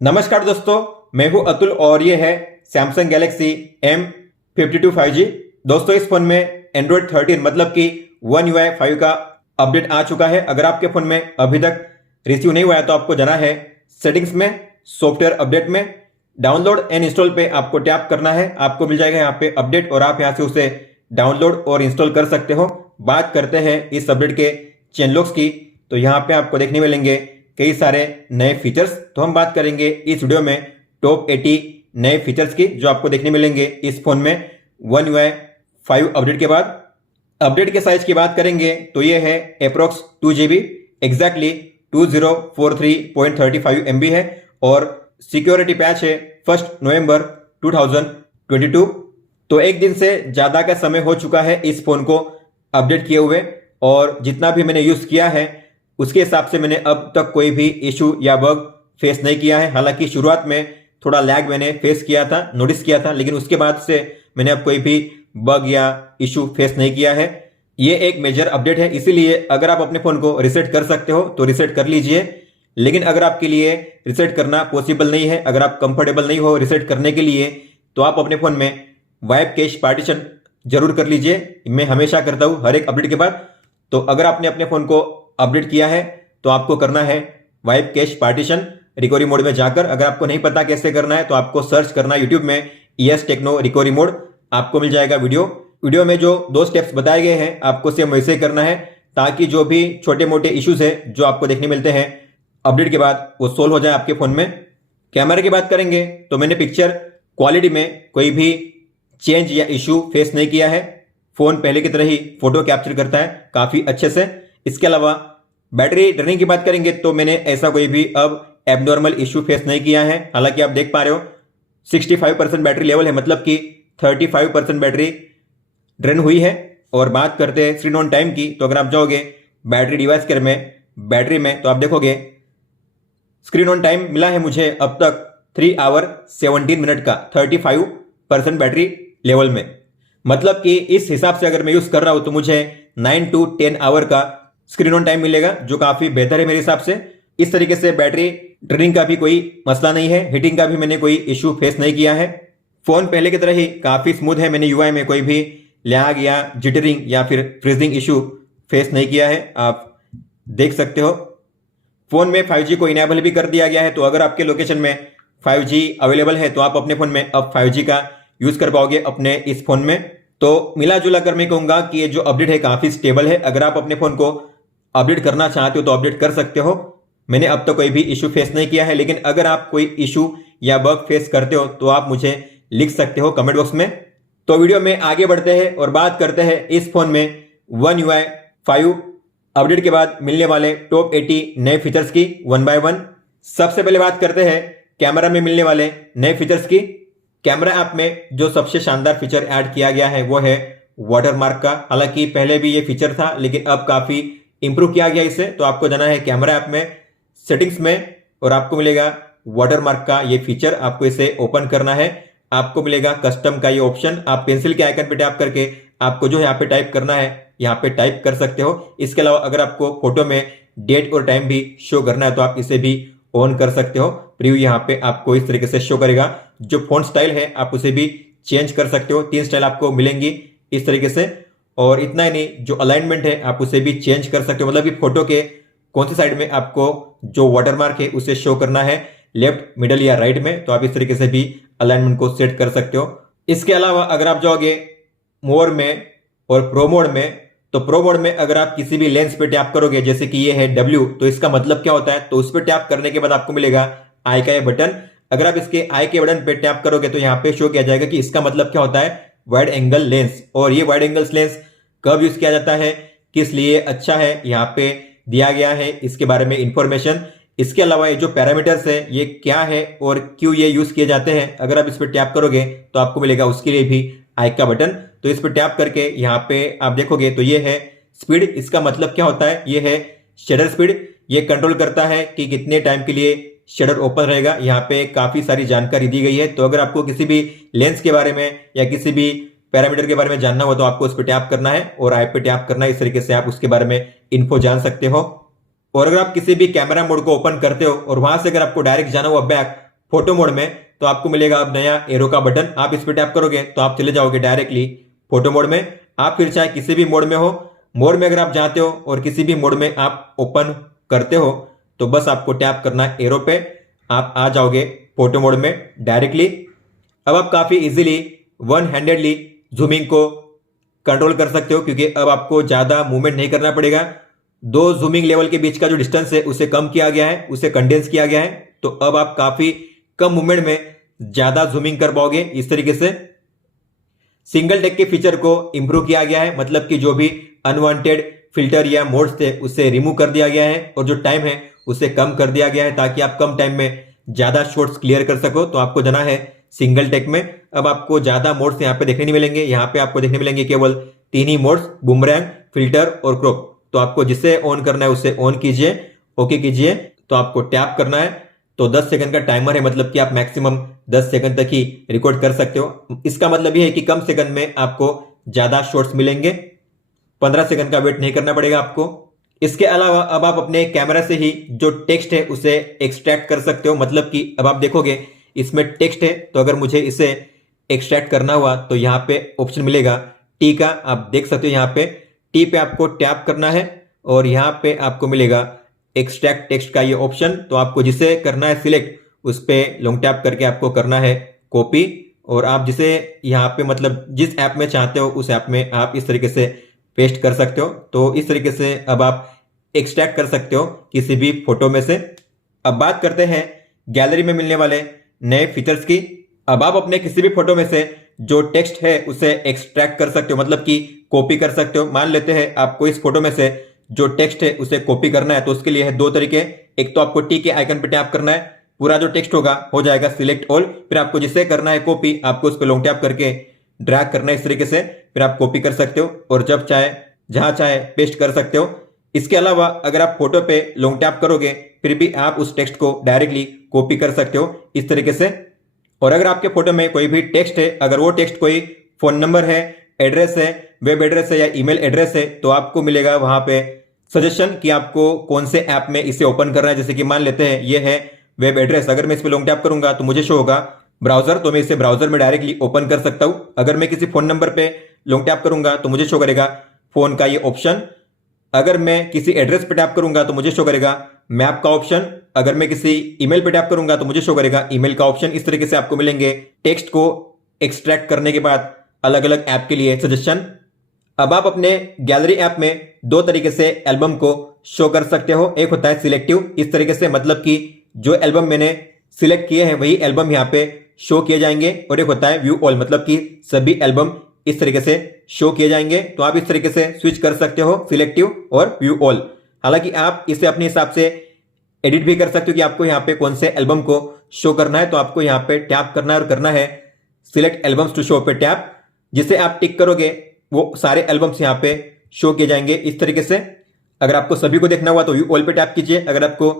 नमस्कार दोस्तों, मैं हूं अतुल और ये है सैमसंग गैलेक्सी M52 5G। दोस्तों, इस फोन में एंड्रॉइड 13 मतलब कि One UI 5 का अपडेट आ चुका है। अगर आपके फोन में अभी तक रिसीव नहीं हुआ है तो आपको जाना है सेटिंग्स में, सॉफ्टवेयर अपडेट में, डाउनलोड एंड इंस्टॉल पे आपको टैप करना है। आपको मिल जाएगा यहाँ पे अपडेट और आप यहाँ से उसे डाउनलोड और इंस्टॉल कर सकते हो। बात करते हैं इस अपडेट के चेंज लॉग्स की, तो यहाँ पे आपको देखने मिलेंगे कई सारे नए फीचर्स। तो हम बात करेंगे इस वीडियो में टॉप 80 नए फीचर्स की जो आपको देखने मिलेंगे इस फोन में One UI 5 अपडेट के बाद। अपडेट के साइज की बात करेंगे तो ये है अप्रोक्स 2 GB, एग्जैक्टली 2043.35 MB है और सिक्योरिटी पैच है 1 नवंबर 2022। तो एक दिन से ज़्यादा का समय हो चुका है इस फोन को अपडेट किए हुए और जितना भी मैंने यूज़ किया है उसके हिसाब से मैंने अब तक कोई भी इशू या बग फेस नहीं किया है। हालांकि शुरुआत में थोड़ा लैग मैंने फेस किया था, नोटिस किया था, लेकिन उसके बाद से मैंने अब कोई भी बग या इशू फेस नहीं किया है। ये एक मेजर अपडेट है, इसीलिए अगर आप अपने फ़ोन को रिसेट कर सकते हो तो रिसेट कर लीजिए। लेकिन अगर आपके लिए रिसेट करना पॉसिबल नहीं है, अगर आप कंफर्टेबल नहीं हो रिसेट करने के लिए, तो आप अपने फ़ोन में वाइप कैश पार्टीशन जरूर कर लीजिए। मैं हमेशा करता हूँ हर एक अपडेट के बाद। तो अगर आपने अपने फ़ोन को अपडेट किया है तो आपको करना है wipe cash partition recovery mode में जाकर। अगर आपको नहीं पता कैसे करना है तो आपको सर्च करना यूट्यूब में ES टेक्नो रिकवरी मोड, आपको मिल जाएगा वीडियो में जो 2 स्टेप्स बताए गए हैं आपको सेम वैसे ही करना है, ताकि जो भी छोटे मोटे इश्यूज है जो आपको देखने मिलते हैं अपडेट के बाद वो सोल्व हो जाए आपके फोन में। कैमरे की बात करेंगे तो मैंने पिक्चर क्वालिटी में कोई भी चेंज या इशू फेस नहीं किया है। फोन पहले की तरह ही फोटो कैप्चर करता है काफी अच्छे से। इसके अलावा बैटरी ड्रेनिंग की बात करेंगे तो मैंने ऐसा कोई भी अब एबनॉर्मल इशू फेस नहीं किया है। हालांकि आप देख पा रहे हो 65% बैटरी लेवल है, मतलब कि 35% बैटरी ड्रेन हुई है। और बात करते हैं स्क्रीन ऑन टाइम की, तो अगर आप जाओगे बैटरी डिवाइस केयर में, बैटरी में, तो आप देखोगे स्क्रीन ऑन टाइम मिला है मुझे अब तक 3 आवर 17 मिनट का 35% बैटरी लेवल में। मतलब कि इस हिसाब से अगर मैं यूज कर रहा हूं तो मुझे 9 to 10 आवर का स्क्रीन ऑन टाइम मिलेगा, जो काफी बेहतर है मेरे हिसाब से। इस तरीके से बैटरी ड्रेनिंग का भी कोई मसला नहीं है, हीटिंग का भी मैंने कोई इशू फेस नहीं किया है। फोन पहले की तरह ही काफी स्मूथ है, मैंने UI में कोई भी लैग या जिटरिंग या फिर फ्रीजिंग इशू फेस नहीं किया है, आप देख सकते हो। फोन में 5G को इनेबल भी कर दिया गया है, तो अगर आपके लोकेशन में 5G अवेलेबल है तो आप अपने फोन में अब 5G का यूज कर पाओगे अपने इस फोन में। तो मिला जुला कर मैं कहूंगा कि ये जो अपडेट है काफी स्टेबल है। अगर आप अपने फोन को अपडेट करना चाहते हो तो अपडेट कर सकते हो। मैंने अब तक कोई भी इशू फेस नहीं किया है, लेकिन अगर आप कोई इशू या बग फेस करते हो तो आप मुझे लिख सकते हो कमेंट बॉक्स में। तो वीडियो में आगे बढ़ते हैं और बात करते हैं इस फोन में One UI 5 अपडेट के बाद मिलने वाले टॉप 80 नए फीचर्स की वन बाय वन। सबसे पहले बात करते हैं कैमरा में मिलने वाले नए फीचर्स की। कैमरा ऐप में जो सबसे शानदार फीचर ऐड किया गया है वो है वाटरमार्क का। हालांकि पहले भी ये फीचर था, लेकिन अब काफी इंप्रूव किया गया इसे। तो आपको जाना है कैमरा ऐप में, सेटिंग्स में, और आपको मिलेगा वाटरमार्क का ये फीचर। आपको इसे ओपन करना है, आपको मिलेगा कस्टम का ये ऑप्शन। आप पेंसिल के आइकन पे टैप करके आपको जो यहाँ पे टाइप करना है यहाँ पे टाइप कर सकते हो। इसके अलावा अगर आपको फोटो में डेट और टाइम भी शो करना है तो आप इसे भी ऑन कर सकते हो। प्रीव्यू यहाँ पे आपको इस तरीके से शो करेगा। जो फॉन्ट स्टाइल है आप उसे भी चेंज कर सकते हो, 3 स्टाइल आपको मिलेंगी इस तरीके से। और इतना ही नहीं, जो अलाइनमेंट है आप उसे भी चेंज कर सकते हो, मतलब कि फोटो के कौन सी साइड में आपको जो वाटरमार्क है उसे शो करना है, लेफ्ट, मिडल या राइट में, तो आप इस तरीके से भी अलाइनमेंट को सेट कर सकते हो। इसके अलावा अगर आप जाओगे मोर में और प्रो मोड में, तो प्रो मोड में अगर आप किसी भी लेंस पे टैप करोगे, जैसे कि ये है W, तो इसका मतलब क्या होता है, तो उस पर टैप करने के बाद आपको मिलेगा आई का ये बटन। अगर आप इसके आई के बटन पे टैप करोगे तो यहाँ पे शो किया जाएगा कि इसका मतलब क्या होता है, वाइड एंगल लेंस। और ये वाइड एंगल लेंस कब यूज किया जाता है, किस लिए अच्छा है, यहाँ पे दिया गया है इसके बारे में इंफॉर्मेशन। इसके अलावा ये जो पैरामीटर्स है ये क्या है और क्यों ये यूज किए जाते हैं, अगर आप इस पर टैप करोगे तो आपको मिलेगा उसके लिए भी आई का बटन। तो इस पर टैप करके यहाँ पे आप देखोगे तो ये है स्पीड। इसका मतलब क्या होता है, ये है शटर स्पीड। ये कंट्रोल करता है कि कितने टाइम के लिए शटर ओपन रहेगा। यहाँ पे काफी सारी जानकारी दी गई है। तो अगर आपको किसी भी लेंस के बारे में या किसी भी पैरामीटर के बारे में जानना हो तो आपको उस पर टैप करना है और आई पे टैप करना है। इस तरीके से आप उसके बारे में इन्फो जान सकते हो। और अगर आप किसी भी कैमरा मोड को ओपन करते हो और वहां से अगर आपको डायरेक्ट जाना हो बैक, फोटो मोड में, तो आपको मिलेगा अब नया एरो का बटन। आप इस पर टैप करोगे तो आप चले जाओगे डायरेक्टली फोटो मोड में। आप फिर चाहे किसी भी मोड में हो, मोड में अगर आप जाते हो और किसी भी मोड में आप ओपन करते हो तो बस आपको टैप करना है एरो पे, आप आ जाओगे फोटो मोड में डायरेक्टली। अब आप काफी इजीली वन हैंडेडली जूमिंग को कंट्रोल कर सकते हो, क्योंकि अब आपको ज्यादा मूवमेंट नहीं करना पड़ेगा। दो जूमिंग लेवल के बीच का जो डिस्टेंस है उसे कम किया गया है, उसे कंडेंस किया गया है। तो अब आप काफी कम मूवमेंट में ज्यादा जूमिंग कर पाओगे इस तरीके से। सिंगल टेक के फीचर को इंप्रूव किया गया है, मतलब कि जो भी अनवांटेड फिल्टर या मोड्स थे उसे रिमूव कर दिया गया है और जो टाइम है उसे कम कर दिया गया है, ताकि आप कम टाइम में ज्यादा शॉट्स क्लियर कर सको। तो आपको जाना है सिंगल टेक में। अब आपको ज्यादा मोड्स यहाँ पे देखने नहीं मिलेंगे, यहाँ पे आपको देखने मिलेंगे केवल 3 ही मोड्स, बूमरैंग, फिल्टर और क्रॉप। तो आपको जिसे ऑन करना है उसे ऑन कीजिए, ओके कीजिए। तो आपको टैप करना है। तो 10 सेकंड का टाइमर है, मतलब कि आप मैक्सिमम 10 सेकंड तक ही रिकॉर्ड कर सकते हो। इसका मतलब ये है कि कम सेकंड में आपको ज्यादा शॉट्स मिलेंगे, 15 सेकंड का वेट नहीं करना पड़ेगा आपको। इसके अलावा अब आप अपने कैमरा से ही जो टेक्स्ट है उसे एक्सट्रैक्ट कर सकते हो, मतलब कि अब आप देखोगे इसमें टेक्स्ट है, तो अगर मुझे इसे एक्सट्रैक्ट करना हुआ तो यहाँ पे ऑप्शन मिलेगा टी का, आप देख सकते हो। यहाँ पे टी पे आपको टैप करना है और यहाँ पे आपको मिलेगा एक्सट्रैक्ट टेक्स्ट का ये ऑप्शन। तो आपको जिसे करना है सिलेक्ट, उस पर लॉन्ग टैप करके आपको करना है कॉपी, और आप जिसे यहाँ पे मतलब जिस ऐप में चाहते हो उस ऐप में आप इस तरीके से पेस्ट कर सकते हो। तो इस तरीके से अब आप एक्सट्रैक्ट कर सकते हो किसी भी फोटो में से। अब बात करते हैं गैलरी में मिलने वाले नए फीचर्स की। अब आप अपने किसी भी फोटो में से जो टेक्स्ट है उसे एक्सट्रैक्ट कर सकते हो, मतलब कि कॉपी कर सकते हो। मान लेते हैं आपको इस फोटो में से जो टेक्स्ट है उसे कॉपी करना है, तो उसके लिए है 2 तरीके। एक तो आपको टी के आइकन पे टैप करना है, पूरा जो टेक्स्ट होगा हो जाएगा सिलेक्ट ऑल। फिर आपको जिसे करना है कॉपी, आपको उस पर लॉन्ग टैप करके ड्रैग करना है इस तरीके से, फिर आप कॉपी कर सकते हो और जब चाहे जहां चाहे पेस्ट कर सकते हो। इसके अलावा अगर आप फोटो पे लॉन्ग टैप करोगे फिर भी आप उस टेक्स्ट को डायरेक्टली कॉपी कर सकते हो इस तरीके से। और अगर आपके फोटो में कोई भी टेक्स्ट है, अगर वो टेक्स्ट कोई फोन नंबर है, एड्रेस है, वेब एड्रेस है या ईमेल एड्रेस है, तो आपको मिलेगा वहां पे सजेशन कि आपको कौन से ऐप में इसे ओपन करना है। जैसे कि मान लेते हैं ये है वेब एड्रेस, अगर मैं इस पर लॉन्ग टैप करूंगा तो मुझे शो होगा ब्राउजर, तो मैं इसे ब्राउजर में डायरेक्टली ओपन कर सकता हूं। अगर मैं किसी फोन नंबर पे लॉन्ग टैप करूंगा तो मुझे शो करेगा फोन का ये ऑप्शन। अगर मैं किसी एड्रेस पे टैप करूंगा तो मुझे शो करेगा मैप का ऑप्शन। अगर मैं किसी ईमेल पे टैप करूंगा तो मुझे शो करेगा ईमेल का ऑप्शन। इस तरीके से आपको मिलेंगे टेक्स्ट को एक्सट्रैक्ट करने के बाद अलग अलग ऐप के लिए सजेशन। अब आप अपने गैलरी ऐप में 2 तरीके से एल्बम को शो कर सकते हो। एक होता है सिलेक्टिव, इस तरीके से मतलब कि जो एल्बम मैंने सिलेक्ट किए हैं वही एल्बम यहाँ पे शो किए जाएंगे। और एक होता है व्यू ऑल, मतलब कि सभी एल्बम इस तरीके से शो किए जाएंगे। तो आप इस तरीके से स्विच कर सकते हो सिलेक्टिव और व्यू ऑल। हालांकि आप इसे अपने हिसाब से एडिट भी कर सकते हो कि आपको यहाँ पे कौन से एल्बम को शो करना है। तो आपको यहाँ पे टैप करना है और करना है सिलेक्ट एल्बम्स टू शो पे टैप। जिसे आप टिक करोगे वो सारे एल्बम्स यहाँ पे शो किए जाएंगे इस तरीके से। अगर आपको सभी को देखना हुआ तो व्यू ऑल पे टैप कीजिए, अगर आपको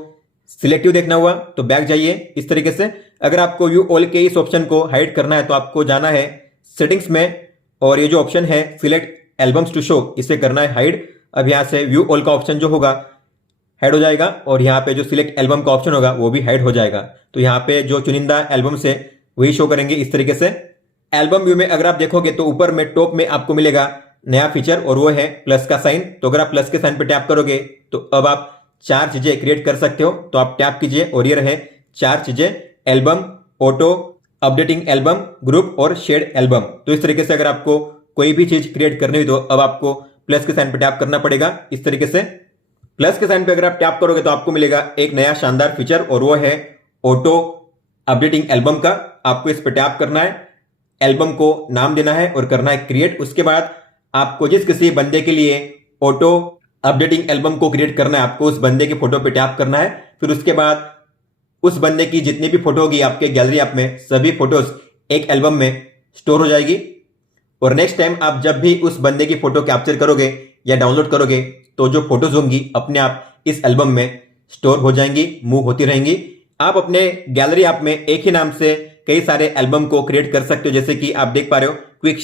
सिलेक्टिव देखना हुआ तो बैक जाइए इस तरीके से। अगर आपको व्यू ऑल के इस ऑप्शन को हाइड करना है तो आपको जाना है सेटिंग्स में, और ये जो ऑप्शन है सिलेक्ट एल्बम्स टू शो, इसे करना है हाइड। अब यहाँ से व्यू ऑल का ऑप्शन जो होगा हाइड हो जाएगा और यहाँ पे जो सिलेक्ट एल्बम का ऑप्शन होगा वो भी हाइड हो जाएगा। तो यहाँ पे जो चुनिंदा एल्बम्स है वही शो करेंगे इस तरीके से। एल्बम व्यू में अगर आप देखोगे तो ऊपर में टॉप में आपको मिलेगा नया फीचर और वो है प्लस का साइन। तो अगर आप प्लस के साइन पे टैप करोगे तो अब आप 4 चीजें क्रिएट कर सकते हो। तो आप टैप कीजिए और ये रहे 4 चीजें, album, auto, updating album, group और शेड एल्बम। तो इस तरीके से अगर आपको कोई भी चीज क्रिएट करनी हुई तो अब आपको प्लस के साइन पे टैप करना पड़ेगा इस तरीके से। प्लस के साइन पे अगर आप टैप करोगे तो आपको मिलेगा एक नया शानदार फीचर और वो है ऑटो अपडेटिंग एल्बम का। आपको इस पे टैप करना है, एल्बम को नाम देना है और करना है क्रिएट। उसके बाद आपको जिस किसी बंदे के लिए ऑटो अपडेटिंग एल्बम को क्रिएट करना है आपको उस बंदे की फोटो पे टैप करना है। फिर उसके बाद उस बंदे की जितनी भी फोटो होगी आपके गैलरी ऐप में सभी फोटोज एक एल्बम में स्टोर हो जाएगी। और नेक्स्ट टाइम आप जब भी उस बंदे की फोटो कैप्चर करोगे या डाउनलोड करोगे तो जो फोटोज होंगी अपने आप इस एल्बम में स्टोर हो जाएंगी, मूव होती रहेंगी। आप अपने गैलरी ऐप में एक ही नाम से कई सारे एल्बम को क्रिएट कर सकते हो। जैसे कि आप देख पा रहे हो क्विक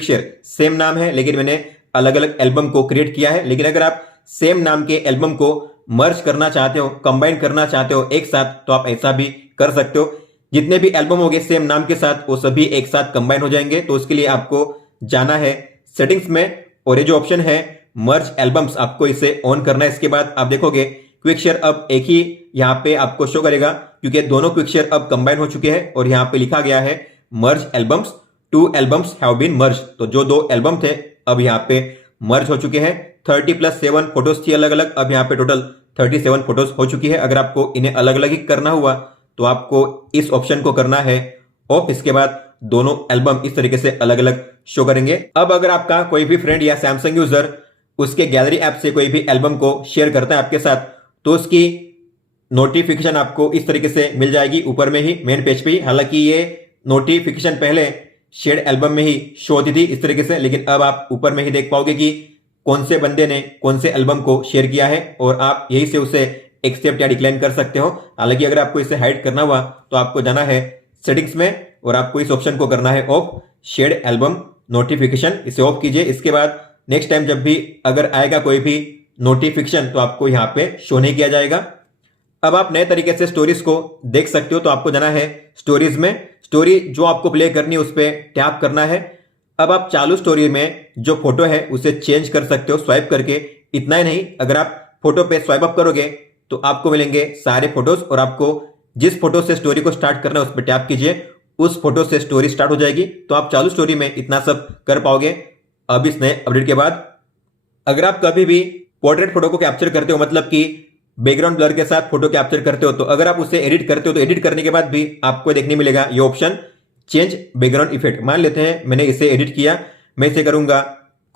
शेयर सेम नाम है लेकिन मैंने अलग अलग एल्बम को क्रिएट किया है। लेकिन अगर आप सेम नाम के एल्बम को मर्ज करना चाहते हो, कंबाइन करना चाहते हो एक साथ, तो आप ऐसा भी कर सकते हो। जितने भी एल्बम होंगे सेम नाम के साथ वो सभी एक साथ कंबाइन हो जाएंगे। तो उसके लिए आपको जाना है सेटिंग्स में, और ये जो ऑप्शन है मर्ज एल्बम्स, आपको इसे ऑन करना है। इसके बाद आप देखोगे क्विक शेयर अब एक ही यहाँ पे आपको शो करेगा, क्योंकि दोनों क्विक शेयर अब कंबाइन हो चुके हैं और यहाँ पे लिखा गया है मर्ज एल्बम्स, 2 एल्बम्स हैव बीन मर्ज। तो जो 2 एल्बम थे अब यहाँ पे मर्ज हो चुके हैं। 30+7 फोटोज थी अलग अलग, अब यहाँ पे टोटल 37 फोटोज हो चुकी है। अगर आपको इन्हें अलग अलग ही करना हुआ तो आपको इस ऑप्शन को करना है ऑफ। इसके बाद दोनों एल्बम इस तरीके से अलग अलग शो करेंगे। अब अगर आपका कोई भी फ्रेंड या सैमसंग यूजर उसके गैलरी ऐप से कोई भी एल्बम को शेयर करता है आपके साथ, तो उसकी नोटिफिकेशन आपको इस तरीके से मिल जाएगी ऊपर में ही, मेन पेज पे ही। हालांकि ये नोटिफिकेशन पहले शेयर एल्बम में ही शो होती थी इस तरीके से, लेकिन अब आप ऊपर में ही देख पाओगे कि कौन से बंदे ने कौन से एल्बम को शेयर किया है, और आप यही से उसे एक्सेप्ट या डिक्लाइन कर सकते हो। हालांकि अगर आपको इसे हाइड करना हुआ तो आपको जाना है सेटिंग्स में और आपको इस ऑप्शन को करना है ऑफ, शेयर्ड एल्बम नोटिफिकेशन, इसे ऑफ कीजिए। इसके बाद नेक्स्ट टाइम जब भी अगर आएगा कोई भी नोटिफिकेशन तो आपको यहाँ पे शो नहीं किया जाएगा। अब आप नए तरीके से स्टोरीज को देख सकते हो। तो आपको जाना है स्टोरीज में, स्टोरी जो आपको प्ले करनी है उस पर टैप करना है। अब आप चालू स्टोरी में जो फोटो है उसे चेंज कर सकते हो स्वाइप करके। इतना ही नहीं, अगर आप फोटो पे स्वाइप अप करोगे तो आपको मिलेंगे सारे फोटोज, और आपको जिस फोटो से स्टोरी को स्टार्ट करना है उस पर टैप कीजिए, उस फोटो से स्टोरी स्टार्ट हो जाएगी। तो आप चालू स्टोरी में इतना सब कर पाओगे अब इस नए अपडेट के बाद। अगर आप कभी भी पोर्ट्रेट फोटो को कैप्चर करते हो, मतलब कि बैकग्राउंड ब्लर के साथ फोटो कैप्चर करते हो, तो अगर आप उसे एडिट करते हो तो एडिट करने के बाद भी आपको देखने मिलेगा ये ऑप्शन चेंज बैकग्राउंड इफेक्ट। मान लेते हैं मैंने इसे एडिट किया, मैं इसे करूंगा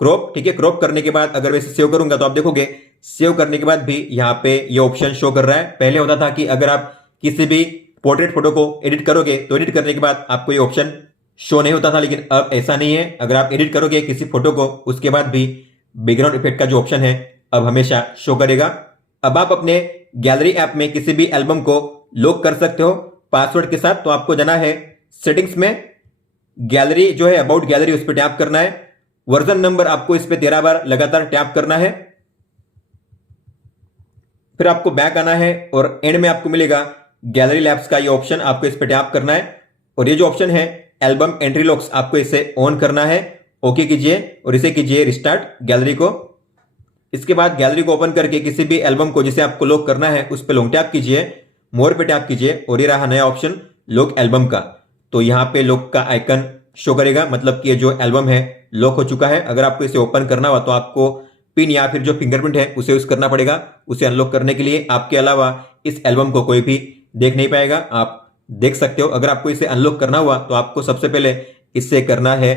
क्रॉप, ठीक है। क्रॉप करने के बाद अगर मैं इसे सेव करूंगा तो आप देखोगे सेव करने के बाद भी यहाँ पे ये ऑप्शन शो कर रहा है। पहले होता था कि अगर आप किसी भी पोर्ट्रेट फोटो को एडिट करोगे तो एडिट करने के बाद आपको ये ऑप्शन शो नहीं होता था, लेकिन अब ऐसा नहीं है। अगर आप एडिट करोगे किसी फोटो को उसके बाद भी बैकग्राउंड इफेक्ट का जो ऑप्शन है अब हमेशा शो करेगा। अब आप अपने गैलरी ऐप में किसी भी एल्बम को लॉक कर सकते हो पासवर्ड के साथ। तो आपको जाना है सेटिंग्स में, गैलरी जो है अबाउट गैलरी उस पर टैप करना है, वर्जन नंबर आपको इस पे 13 बार लगातार टैप करना है। फिर आपको बैक आना है और एंड में आपको मिलेगा गैलरी लैब्स का ये ऑप्शन, आपको इस पे टैप करना है। और ये जो ऑप्शन है एल्बम एंट्री लॉक्स, आपको इसे ऑन करना है, ओके कीजिए और इसे कीजिए रिस्टार्ट गैलरी को। इसके बाद गैलरी को ओपन करके किसी भी एल्बम को जिसे आपको लॉक करना है उस पर लॉन्ग टैप कीजिए, मोर पे टैप कीजिए और ये रहा नया ऑप्शन लॉक एल्बम का। तो यहाँ पे लॉक का आइकन शो करेगा, मतलब कि ये जो एल्बम है लॉक हो चुका है। अगर आपको इसे ओपन करना हुआ तो आपको पिन या फिर जो फिंगरप्रिंट है उसे यूज करना पड़ेगा उसे अनलॉक करने के लिए। आपके अलावा इस एल्बम को कोई भी देख नहीं पाएगा, आप देख सकते हो। अगर आपको इसे अनलॉक करना हुआ तो आपको सबसे पहले इससे करना है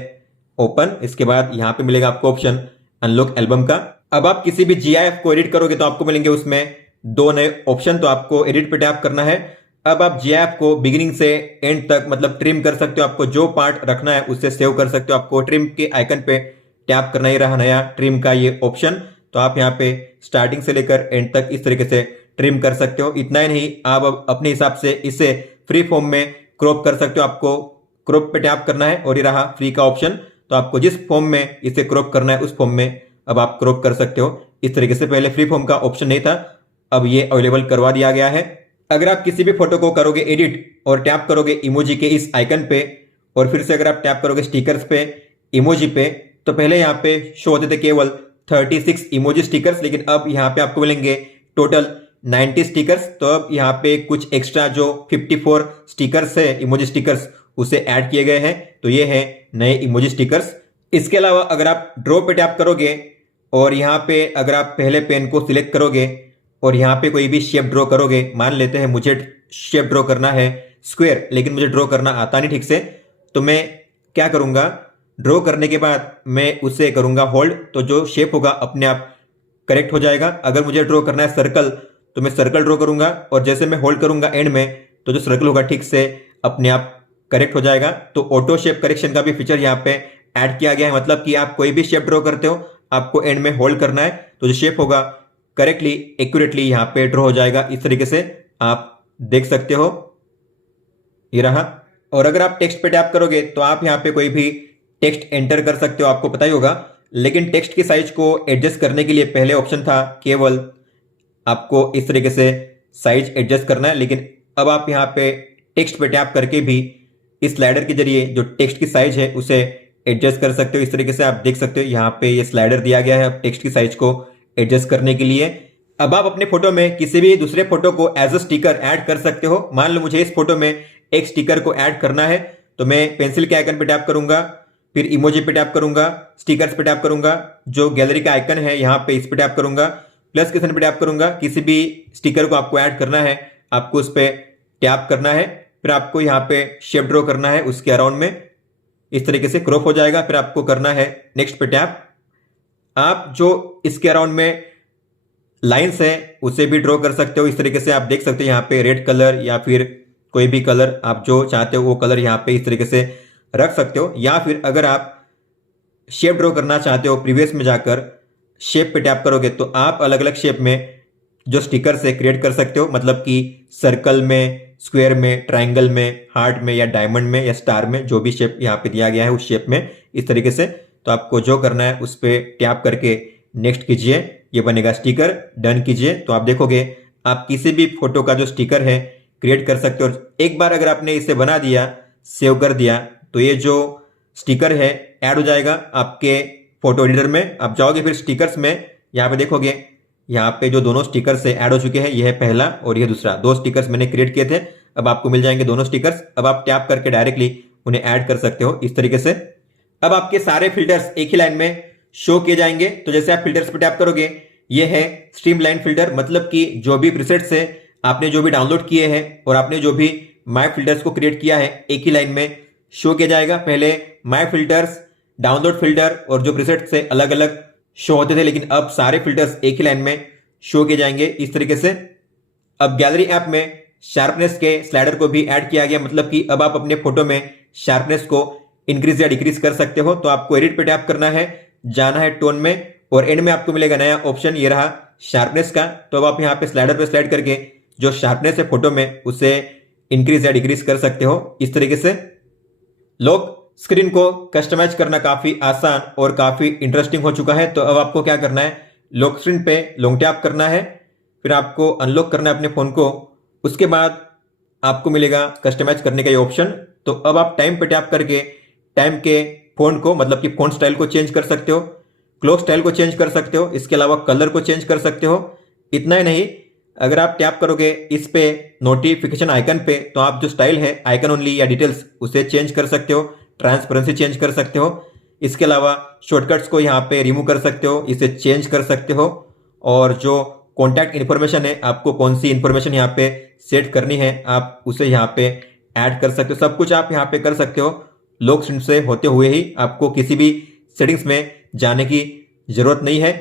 ओपन। इसके बाद यहाँ पे मिलेगा आपको ऑप्शन अनलॉक एल्बम का। अब आप किसी भी GIF को एडिट करोगे तो आपको मिलेंगे उसमें 2 नए ऑप्शन, तो आपको एडिट पे टैप करना है। अब आप GIF को बिगिनिंग से एंड तक मतलब ट्रिम कर सकते हो, आपको जो पार्ट रखना है उससे सेव कर सकते हो। आपको ट्रिम के आइकन पे टैप करना ही रहा नया ट्रिम का ये ऑप्शन। तो आप यहाँ पे स्टार्टिंग से लेकर एंड तक इस तरीके से ट्रिम कर सकते हो। इतना ही नहीं, आप अब अपने हिसाब से इसे फ्री फॉर्म में क्रॉप कर सकते हो। आपको क्रॉप पे टैप करना है और ये रहा फ्री का ऑप्शन। तो आपको जिस फॉर्म में इसे क्रॉप करना है उस फॉर्म में अब आप क्रॉप कर सकते हो इस तरीके से। पहले फ्री फॉर्म का ऑप्शन नहीं था, अब ये अवेलेबल करवा दिया गया है। अगर आप किसी भी फोटो को करोगे एडिट और टैप करोगे इमोजी के इस आइकन पे और फिर से अगर आप टैप करोगे स्टिकर्स पे इमोजी पे, तो पहले यहाँ पे शो होते थे केवल 36 इमोजी स्टिकर्स, लेकिन अब यहाँ पे आपको मिलेंगे टोटल 90 स्टिकर्स। तो अब यहाँ पे कुछ एक्स्ट्रा जो 54 स्टिकर्स है इमोजी स्टिकर्स उसे ऐड किए गए हैं। तो ये है नए इमोजी स्टिकर्स। इसके अलावा अगर आप ड्रॉ पे टैप करोगे और यहाँ पे अगर आप पहले पेन को सिलेक्ट करोगे और यहाँ पे कोई भी शेप ड्रॉ करोगे, मान लेते हैं मुझे शेप ड्रॉ करना है स्क्वायर, लेकिन मुझे ड्रॉ करना आता नहीं ठीक से, तो मैं क्या करूँगा, ड्रॉ करने के बाद मैं उसे करूँगा होल्ड, तो जो शेप होगा अपने आप करेक्ट हो जाएगा। अगर मुझे ड्रॉ करना है सर्कल तो मैं सर्कल ड्रॉ करूँगा और जैसे मैं होल्ड करूँगा एंड में तो जो सर्कल होगा ठीक से अपने आप करेक्ट हो जाएगा। तो ऑटो शेप करेक्शन का भी फीचर यहाँ पे ऐड किया गया है, मतलब कि आप कोई भी शेप ड्रॉ करते हो आपको एंड में होल्ड करना है तो जो शेप होगा करेक्टली एक्यूरेटली यहाँ पे ड्रॉ हो जाएगा। इस तरीके से आप देख सकते हो, ये रहा। और अगर आप टेक्स्ट पे टैप करोगे तो आप यहाँ पे कोई भी टेक्स्ट एंटर कर सकते हो, आपको पता ही होगा। लेकिन टेक्स्ट की साइज को एडजस्ट करने के लिए पहले ऑप्शन था केवल आपको इस तरीके से साइज एडजस्ट करना है, लेकिन अब आप यहाँ पे टेक्स्ट पे टैप करके भी इस स्लाइडर के जरिए जो टेक्स्ट की साइज है उसे एडजस्ट कर सकते हो। इस तरीके से आप देख सकते हो यहाँ पे ये स्लाइडर दिया गया है टेक्स्ट की साइज को एडजस्ट करने के लिए। अब आप अपने फोटो में किसी भी दूसरे फोटो को एज अ स्टिकर ऐड कर सकते हो। मान लो मुझे इस फोटो में एक स्टिकर को ऐड करना है तो मैं पेंसिल के आइकन पे टैप करूंगा, फिर इमोजी पे टैप करूंगा, स्टिकर्स पे टैप करूंगा, जो गैलरी का आइकन है यहाँ पे इस पे टैप करूंगा, प्लस के साइन पे टैप करूंगा। किसी भी स्टिकर को आपको ऐड करना है आपको उस पर टैप करना है, फिर आपको यहाँ पे शेप ड्रॉ करना है उसके अराउंड में, इस तरीके से क्रॉप हो जाएगा। फिर आपको करना है नेक्स्ट पे टैप। आप जो इसके अराउंड में लाइंस है उसे भी ड्रॉ कर सकते हो। इस तरीके से आप देख सकते हो यहाँ पे रेड कलर या फिर कोई भी कलर आप जो चाहते हो वो कलर यहाँ पे इस तरीके से रख सकते हो। या फिर अगर आप शेप ड्रॉ करना चाहते हो प्रीवियस में जाकर शेप पे टैप करोगे तो आप अलग अलग शेप में जो स्टिकर से क्रिएट कर सकते हो, मतलब कि सर्कल में, स्क्वायर में, ट्राइंगल में, हार्ट में या डायमंड में या स्टार में, जो भी शेप यहाँ पे दिया गया है उस शेप में इस तरीके से। तो आपको जो करना है उस पर टैप करके नेक्स्ट कीजिए, ये बनेगा स्टिकर। डन कीजिए तो आप देखोगे आप किसी भी फोटो का जो स्टिकर है क्रिएट कर सकते हो। एक बार अगर आपने इसे बना दिया, सेव कर दिया, तो ये जो स्टिकर है ऐड हो जाएगा आपके फोटो एडिटर में। आप जाओगे फिर स्टिकर्स में, यहाँ पे देखोगे यहाँ पे जो दोनों स्टिकर से ऐड हो चुके हैं, यह है पहला और यह दूसरा। दो स्टिकर्स मैंने क्रिएट किए थे, अब आपको मिल जाएंगे दोनों स्टिकर्स। अब आप टैप करके डायरेक्टली उन्हें ऐड कर सकते हो इस तरीके से। अब आपके सारे फिल्टर्स एक ही लाइन में शो किए जाएंगे। तो जैसे आप फिल्टर्स पर टैप करोगे, ये है स्ट्रीमलाइन फिल्टर, मतलब कि जो भी प्रीसेट्स है आपने जो भी डाउनलोड किए हैं और आपने जो भी माय फिल्टर्स को क्रिएट किया है एक ही लाइन में शो किया जाएगा। पहले माय फिल्टर्स, डाउनलोड फिल्टर और जो प्रीसेट्स से अलग अलग शो होते थे, लेकिन अब सारे फिल्टर्स एक ही लाइन में शो किए जाएंगे इस तरीके से। अब गैलरी ऐप में शार्पनेस के स्लाइडर को भी ऐड किया गया, मतलब कि अब आप अपने फोटो में शार्पनेस को इंक्रीज या डिक्रीज कर सकते हो। तो आपको एडिट पे टैप करना है, जाना है टोन में और एंड में आपको मिलेगा नया ऑप्शन, ये रहा शार्पनेस का। तो अब आप यहाँ पे स्लाइडर पे स्लाइड करके जो शार्पनेस है फोटो में उसे इंक्रीज या डिक्रीज कर सकते हो इस तरीके से। लॉक स्क्रीन को कस्टमाइज करना काफी आसान और काफी इंटरेस्टिंग हो चुका है। तो अब आपको क्या करना है, लॉक स्क्रीन पे लॉन्ग टैप करना है, फिर आपको अनलॉक करना है अपने फोन को। उसके बाद आपको मिलेगा कस्टमाइज करने का ये ऑप्शन। तो अब आप टाइम पे टैप करके टाइम के फोन को, मतलब कि फोन स्टाइल को चेंज कर सकते हो, क्लॉक स्टाइल को चेंज कर सकते हो, इसके अलावा कलर को चेंज कर सकते हो। इतना ही नहीं, अगर आप टैप करोगे इस पे नोटिफिकेशन आइकन पे, तो आप जो स्टाइल है आइकन ओनली या डिटेल्स उसे चेंज कर सकते हो, ट्रांसपेरेंसी चेंज कर सकते हो। इसके अलावा शॉर्टकट्स को यहाँ पे रिमूव कर सकते हो, इसे चेंज कर सकते हो। और जो कॉन्टैक्ट इन्फॉर्मेशन है, आपको कौन सी इन्फॉर्मेशन यहाँ पे सेट करनी है आप उसे यहाँ पे ऐड कर सकते हो। सब कुछ आप यहाँ पे कर सकते हो लॉक स्क्रीन से होते हुए ही, आपको किसी भी सेटिंग्स में जाने की जरूरत नहीं है।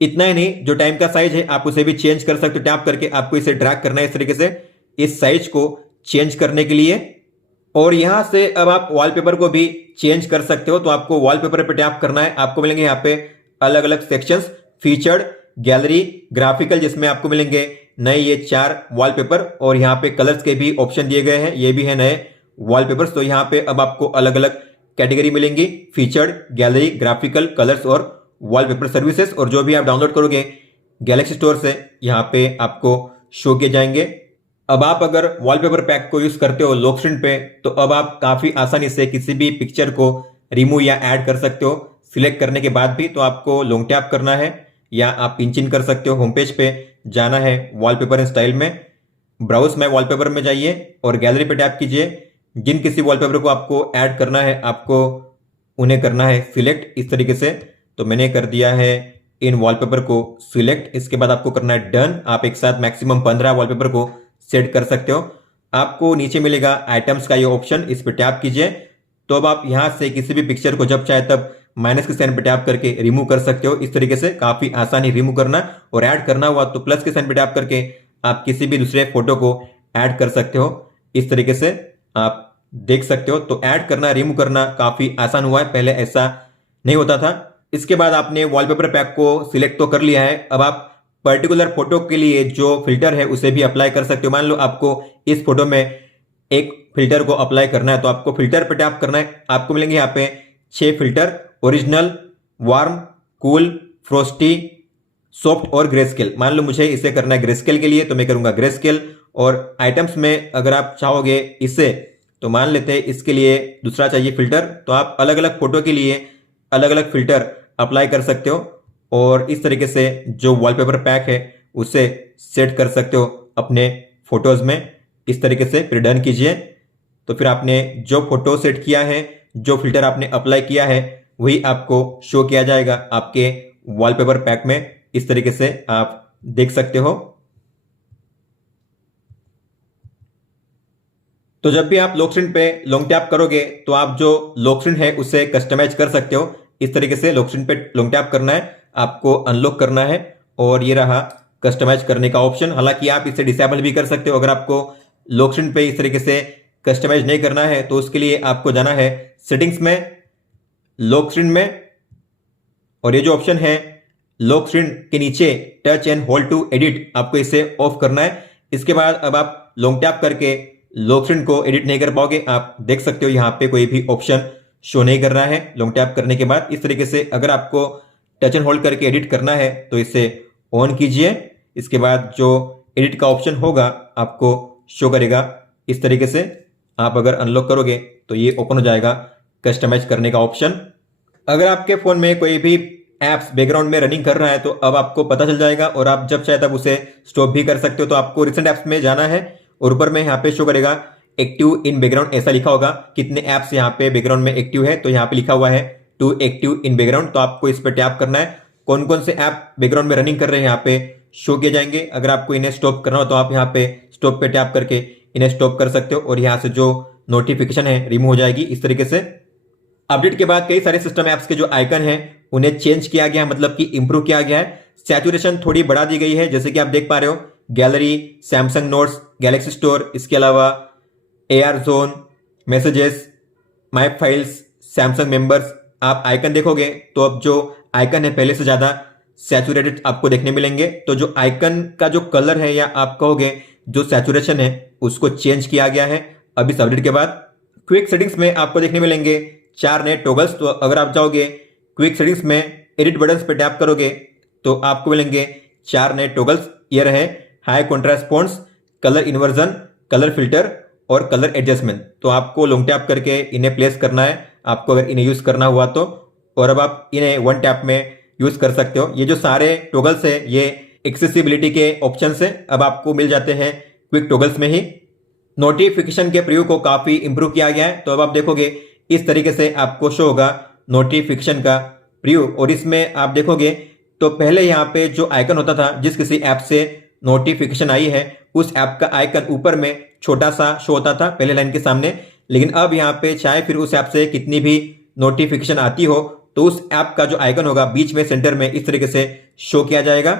इतना ही नहीं, जो टाइम का साइज है आप उसे भी चेंज कर सकते हो। टैप करके आपको इसे ड्रैग करना है इस तरीके से इस साइज को चेंज करने के लिए। और यहां से अब आप वॉलपेपर को भी चेंज कर सकते हो। तो आपको वॉलपेपर पे टैप करना है, आपको मिलेंगे यहाँ पे अलग अलग सेक्शंस, फीचर्ड, गैलरी, ग्राफिकल, जिसमें आपको मिलेंगे नए ये 4 वॉलपेपर। और यहाँ पे कलर्स के भी ऑप्शन दिए गए हैं, ये भी है नए वॉलपेपर्स। तो यहाँ पे अब आपको अलग अलग कैटेगरी मिलेंगी, फीचर्ड, गैलरी, ग्राफिकल, कलर्स और वॉलपेपर सर्विसेज। और जो भी आप डाउनलोड करोगे गैलेक्सी स्टोर से यहाँ पे आपको शो किए जाएंगे। अब आप अगर वॉलपेपर पैक को यूज करते हो लॉक स्क्रीन पे, तो अब आप काफी आसानी से किसी भी पिक्चर को रिमूव या ऐड कर सकते हो। सिलेक्ट करने के बाद भी तो आपको लॉन्ग टैप करना है या आप पिंच इन कर सकते हो। होम पेज पे जाना है वॉलपेपर स्टाइल में, ब्राउज माय वॉलपेपर में जाइए और गैलरी पे टैप कीजिए। जिन किसी वॉलपेपर को आपको ऐड करना है आपको उन्हें करना है सिलेक्ट इस तरीके से। तो मैंने कर दिया है इन वॉलपेपर को सिलेक्ट। इसके बाद आपको करना है डन। आप एक साथ मैक्सिमम 15 वॉलपेपर को सेट कर सकते हो। आपको नीचे मिलेगा आइटम्स का ये ऑप्शन, इस पर टैप कीजिए। तो अब आप यहां से किसी भी पिक्चर को जब चाहे तब माइनस के साइन पे टैप करके रिमूव कर सकते हो इस तरीके से। काफी आसानी रिमूव करना, और ऐड करना हुआ तो प्लस के साइन पे टैप करके आप किसी भी दूसरे फोटो को ऐड कर सकते हो इस तरीके से, आप देख सकते हो। तो ऐड करना, रिमूव करना काफी आसान हुआ है, पहले ऐसा नहीं होता था। इसके बाद आपने वॉलपेपर पैक को सिलेक्ट तो कर लिया है, अब आप पर्टिकुलर फोटो के लिए जो फिल्टर है उसे भी अप्लाई कर सकते हो। मान लो आपको इस फोटो में एक फिल्टर को अप्लाई करना है, तो आपको फिल्टर पे टैप करना है। आपको मिलेंगे यहाँ पे 6 filter, original, warm, cool, frosty, soft और ग्रे स्केल। मान लो मुझे इसे करना है ग्रे स्केल के लिए, तो मैं करूंगा ग्रे स्केल। और आइटम्स में अगर आप चाहोगे इससे, तो मान लेते हैं इसके लिए दूसरा चाहिए फिल्टर, तो आप अलग अलग फोटो के लिए अलग अलग फिल्टर अप्लाई कर सकते हो और इस तरीके से जो वॉलपेपर पैक है उसे सेट कर सकते हो अपने फोटोज़ में। इस तरीके से फिर डन कीजिए। तो फिर आपने जो फोटो सेट किया है, जो फिल्टर आपने अप्लाई किया है, वही आपको शो किया जाएगा आपके वॉलपेपर पैक में। इस तरीके से आप देख सकते हो। तो जब भी आप लॉक स्क्रीन पे लॉन्ग टैप करोगे तो आप जो लॉक स्क्रीन है उसे कस्टमाइज कर सकते हो। इस तरीके से लॉक स्क्रीन पे लॉन्ग टैप करना है, आपको अनलॉक करना है और ये रहा कस्टमाइज करने का ऑप्शन। हालांकि आप इसे डिसेबल भी कर सकते हो। अगर आपको लॉक स्क्रीन पे इस तरीके से कस्टमाइज नहीं करना है तो उसके लिए आपको जाना है सेटिंग्स में, लॉक स्क्रीन में, और ये जो ऑप्शन है लॉक स्क्रीन के नीचे touch and hold to edit, आपको इसे ऑफ करना है। इसके बाद अब आप लॉन्ग टैप करके लॉक स्क्रीन को एडिट नहीं कर पाओगे। आप देख सकते हो यहाँ पे कोई भी ऑप्शन शो नहीं कर रहा है लॉन्ग टैप करने के बाद। इस तरीके से अगर आपको टच एंड होल्ड करके एडिट करना है तो इसे ऑन कीजिए। इसके बाद जो एडिट का ऑप्शन होगा आपको शो करेगा इस तरीके से। आप अगर अनलॉक करोगे तो ये ओपन हो जाएगा कस्टमाइज करने का ऑप्शन। अगर आपके फ़ोन में कोई भी ऐप्स बैकग्राउंड में रनिंग कर रहा है तो अब आपको पता चल जाएगा और आप जब चाहे तब उसे स्टॉप भी कर सकते हो। तो आपको रिसेंट ऐप्स में जाना है और ऊपर में यहाँ पे शो करेगा एक्टिव इन बैकग्राउंड, ऐसा लिखा होगा कितने ऐप्स यहाँ पे बैकग्राउंड में एक्टिव है। तो यहाँ पे लिखा हुआ है टू एक्टिव इन बैकग्राउंड। तो आपको इस पर टैप करना है। कौन कौन से ऐप बैकग्राउंड में रनिंग कर रहे हैं यहाँ पे शो किए जाएंगे। अगर आपको इन्हें स्टॉप करना हो तो आप यहाँ पे स्टॉप पे टैप करके इन्हें स्टॉप कर सकते हो और यहाँ से जो नोटिफिकेशन है रिमूव हो जाएगी इस तरीके से। अपडेट के बाद कई सारे सिस्टम ऐप्स के जो आइकन हैं उन्हें चेंज किया गया, मतलब कि इंप्रूव किया गया है। सैचुरेशन थोड़ी बढ़ा दी गई है, जैसे कि आप देख पा रहे हो gallery, Samsung notes, Galaxy store, इसके अलावा AR zone, messages, my files, Samsung members. आप आइकन देखोगे तो अब जो आइकन है पहले से ज़्यादा सैचुरेटेड आपको देखने मिलेंगे। तो जो आइकन का जो कलर है या आप कहोगे जो सैचुरेशन है उसको चेंज किया गया है अब इस अपडेट के बाद। क्विक सेटिंग्स में आपको देखने मिलेंगे 4 नए टॉगल्स। तो अगर आप जाओगे क्विक सेटिंग्स में एडिट बटन्स पे टैप करोगे तो आपको मिलेंगे 4 नए टॉगल्स। ये रहे high contrast fonts, colour inversion, colour filter और कलर एडजस्टमेंट। तो आपको लॉन्ग टैप करके इन्हें प्लेस करना है आपको अगर इन्हें यूज़ करना हुआ तो। और अब आप इन्हें वन टैप में यूज़ कर सकते हो। ये जो सारे टॉगल्स है ये एक्सेसिबिलिटी के ऑप्शन से अब आपको मिल जाते हैं क्विक टॉगल्स में ही। नोटिफिकेशन के प्रीव्यू को काफ़ी इंप्रूव किया गया है। तो अब आप देखोगे इस तरीके से आपको शो होगा नोटिफिकेशन का प्रीव्यू। और इसमें आप देखोगे तो पहले यहाँ पे जो आइकन होता था, जिस किसी ऐप से नोटिफिकेशन आई है उस ऐप का आइकन ऊपर में छोटा सा शो होता था पहले लाइन के सामने। लेकिन अब यहाँ पे चाहे फिर उस ऐप से कितनी भी नोटिफिकेशन आती हो तो उस ऐप का जो आइकन होगा बीच में सेंटर में इस तरीके से शो किया जाएगा।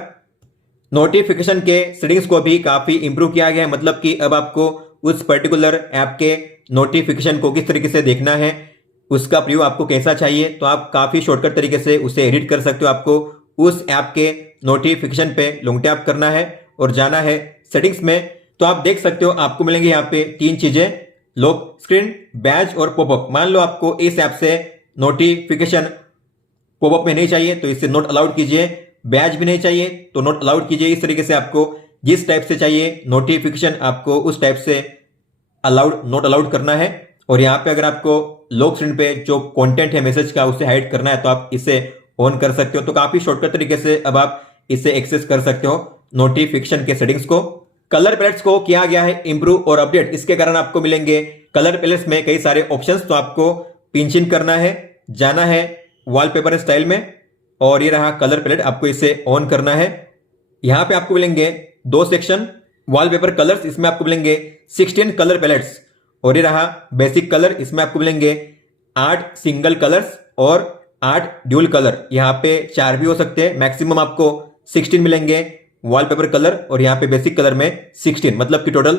नोटिफिकेशन के सेटिंग्स को भी काफ़ी इंप्रूव किया गया है, मतलब कि अब आपको उस पर्टिकुलर ऐप के नोटिफिकेशन को किस तरीके से देखना है, उसका प्रीव्यू आपको कैसा चाहिए, तो आप काफ़ी शॉर्टकट तरीके से उसे एडिट कर सकते हो। आपको उस ऐप के नोटिफिकेशन पे लॉन्ग टैप करना है और जाना है सेटिंग्स में। तो आप देख सकते हो आपको मिलेंगे यहाँ पे 3 चीज़ें, लॉक स्क्रीन, बैज और पॉपअप। मान लो आपको इस ऐप से नोटिफिकेशन पॉपअप में नहीं चाहिए तो इसे नॉट अलाउड कीजिए, बैज भी नहीं चाहिए तो नॉट अलाउड कीजिए। इस तरीके से आपको जिस टाइप से चाहिए नोटिफिकेशन आपको उस टाइप से अलाउड नॉट अलाउड करना है। और यहाँ पे अगर आपको लॉक स्क्रीन पे जो कंटेंट है मैसेज का उसे हाइड करना है तो आप इसे ऑन कर सकते हो। तो काफी शॉर्टकट तरीके से अब आप इसे एक्सेस कर सकते हो नोटिफिकेशन के सेटिंग्स को। कलर पैलेट्स को किया गया है इंप्रूव और अपडेट, इसके कारण आपको मिलेंगे कलर पैलेट्स में कई सारे ऑप्शंस। तो आपको पिंच इन करना है, जाना है वॉलपेपर स्टाइल में और ये रहा कलर पैलेट, आपको इसे ऑन करना है। यहाँ पे आपको मिलेंगे 2 सेक्शन, वॉलपेपर कलर्स, इसमें आपको मिलेंगे 16 कलर पैलेट्स। और ये रहा बेसिक कलर, इसमें आपको मिलेंगे 8 सिंगल कलर्स और 8 ड्यूल कलर। यहाँ पे 4 भी हो सकते हैं, मैक्सिमम आपको 16 मिलेंगे वॉलपेपर कलर और यहाँ पे बेसिक कलर में 16, मतलब कि टोटल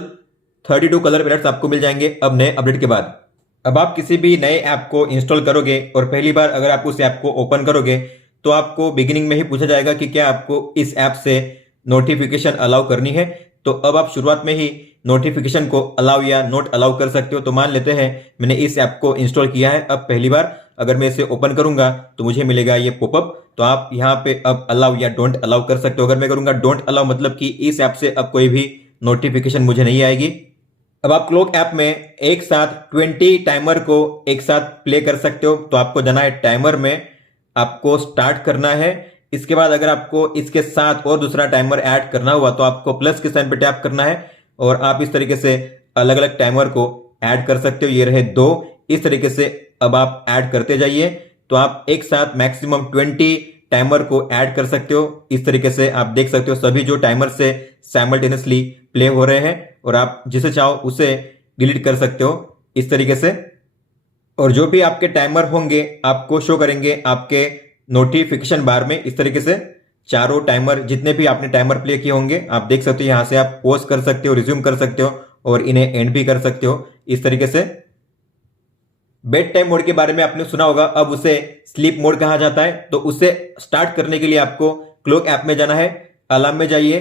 32 कलर पैलेट्स आपको मिल जाएंगे अब नए अपडेट के बाद। अब आप किसी भी नए ऐप को इंस्टॉल करोगे और पहली बार अगर आप उस ऐप को ओपन करोगे तो आपको बिगिनिंग में ही पूछा जाएगा कि क्या आपको इस ऐप से नोटिफिकेशन अलाउ करनी है। तो अब आप शुरुआत में ही नोटिफिकेशन को अलाउ या नोट अलाउ कर सकते हो। तो मान लेते हैं मैंने इस ऐप को इंस्टॉल किया है, अब पहली बार अगर मैं इसे ओपन करूंगा तो मुझे मिलेगा ये पॉपअप। तो आप यहाँ पे अब अलाउ या डोंट अलाउ कर सकते हो। अगर मैं करूंगा डोंट अलाउ, मतलब कि इस ऐप से अब कोई भी नोटिफिकेशन मुझे नहीं आएगी। अब आप क्लॉक ऐप में एक साथ 20 टाइमर को एक साथ प्ले कर सकते हो। तो आपको जाना है टाइमर में, आपको स्टार्ट करना है। इसके बाद अगर आपको इसके साथ और दूसरा टाइमर ऐड करना हुआ तो आपको प्लस के साइन पे टैप करना है और आप इस तरीके से अलग अलग टाइमर को ऐड कर सकते हो। ये रहे 2, इस तरीके से अब आप ऐड करते जाइए। तो आप एक साथ मैक्सिमम 20 टाइमर को ऐड कर सकते हो। इस तरीके से आप देख सकते हो सभी जो टाइमर से साइमल्टेनियसली प्ले हो रहे हैं और आप जिसे चाहो उसे डिलीट कर सकते हो इस तरीके से। और जो भी आपके टाइमर होंगे आपको शो करेंगे आपके नोटिफिकेशन बार में। इस तरीके से चारों टाइमर जितने भी आपने टाइमर प्ले किए होंगे आप देख सकते हो। यहां से आप पॉज कर सकते हो, रिज्यूम कर सकते हो और इन्हें एंड भी कर सकते हो इस तरीके से। बेड टाइम मोड के बारे में आपने सुना होगा, अब उसे स्लीप मोड कहा जाता है। तो उसे स्टार्ट करने के लिए आपको क्लॉक ऐप में जाना है, अलार्म में जाइए,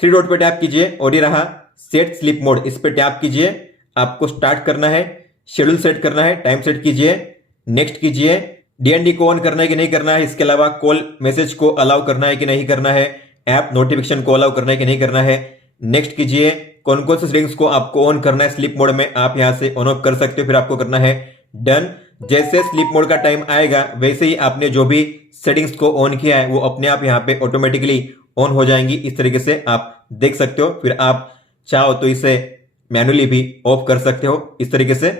3 डॉट पे टैप कीजिए और ये रहा सेट स्लीप मोड, इस पे टैप कीजिए। आपको स्टार्ट करना है, शेड्यूल सेट करना है, टाइम सेट कीजिए, नेक्स्ट कीजिए। डीएनडी को ऑन करना है कि नहीं करना है, इसके अलावा कॉल मैसेज को अलाउ करना है कि नहीं करना है, ऐप नोटिफिकेशन को अलाउ करना है कि नहीं करना है, नेक्स्ट कीजिए। कौन कौन से सेटिंग्स को आपको ऑन करना है स्लीप मोड में आप यहां से ऑन ऑफ कर सकते हो। फिर आपको करना है डन। जैसे स्लीप मोड का टाइम आएगा वैसे ही आपने जो भी सेटिंग्स को ऑन किया है वो अपने आप यहां पे ऑटोमेटिकली ऑन हो जाएंगी। इस तरीके से आप देख सकते हो। फिर आप चाहो तो इसे मैन्युअली भी ऑफ कर सकते हो इस तरीके से।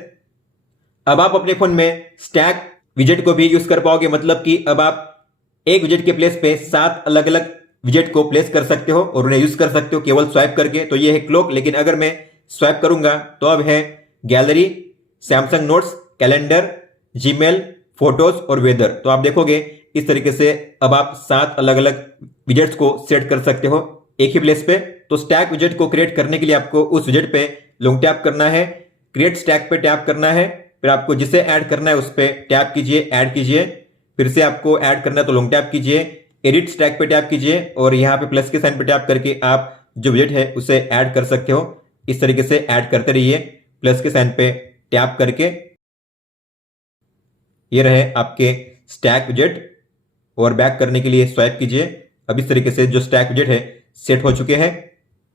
अब आप अपने फोन में स्टैक विजेट को भी यूज कर पाओगे, मतलब कि अब आप एक विजेट के प्लेस पे 7 अलग अलग विजेट को प्लेस कर सकते हो और उन्हें यूज कर सकते हो केवल स्वाइप करके। तो ये है क्लॉक, लेकिन अगर मैं स्वाइप करूंगा तो अब है gallery, Samsung notes, calendar, Gmail, photos और वेदर। तो आप देखोगे इस तरीके से अब आप 7 अलग अलग विजेट्स को सेट कर सकते हो एक ही प्लेस पे। तो स्टैक विजेट को क्रिएट करने के लिए आपको उस विजेट पे लॉन्ग टैप करना है, क्रिएट स्टैक पे टैप करना है, फिर आपको जिसे ऐड करना है उस पे टैप कीजिए, ऐड कीजिए। फिर से आपको ऐड करना है तो लॉन्ग टैप कीजिए, एडिट स्टैक पे टैप कीजिए और यहाँ पे प्लस के साइन पे टैप करके आप जो विजेट है उसे ऐड कर सकते हो। इस तरीके से ऐड करते रहिए प्लस के साइन पे टैप करके। ये रहे आपके स्टैक विजेट और बैक करने के लिए स्वाइप कीजिए। अब इस तरीके से जो स्टैक विजेट है सेट हो चुके हैं।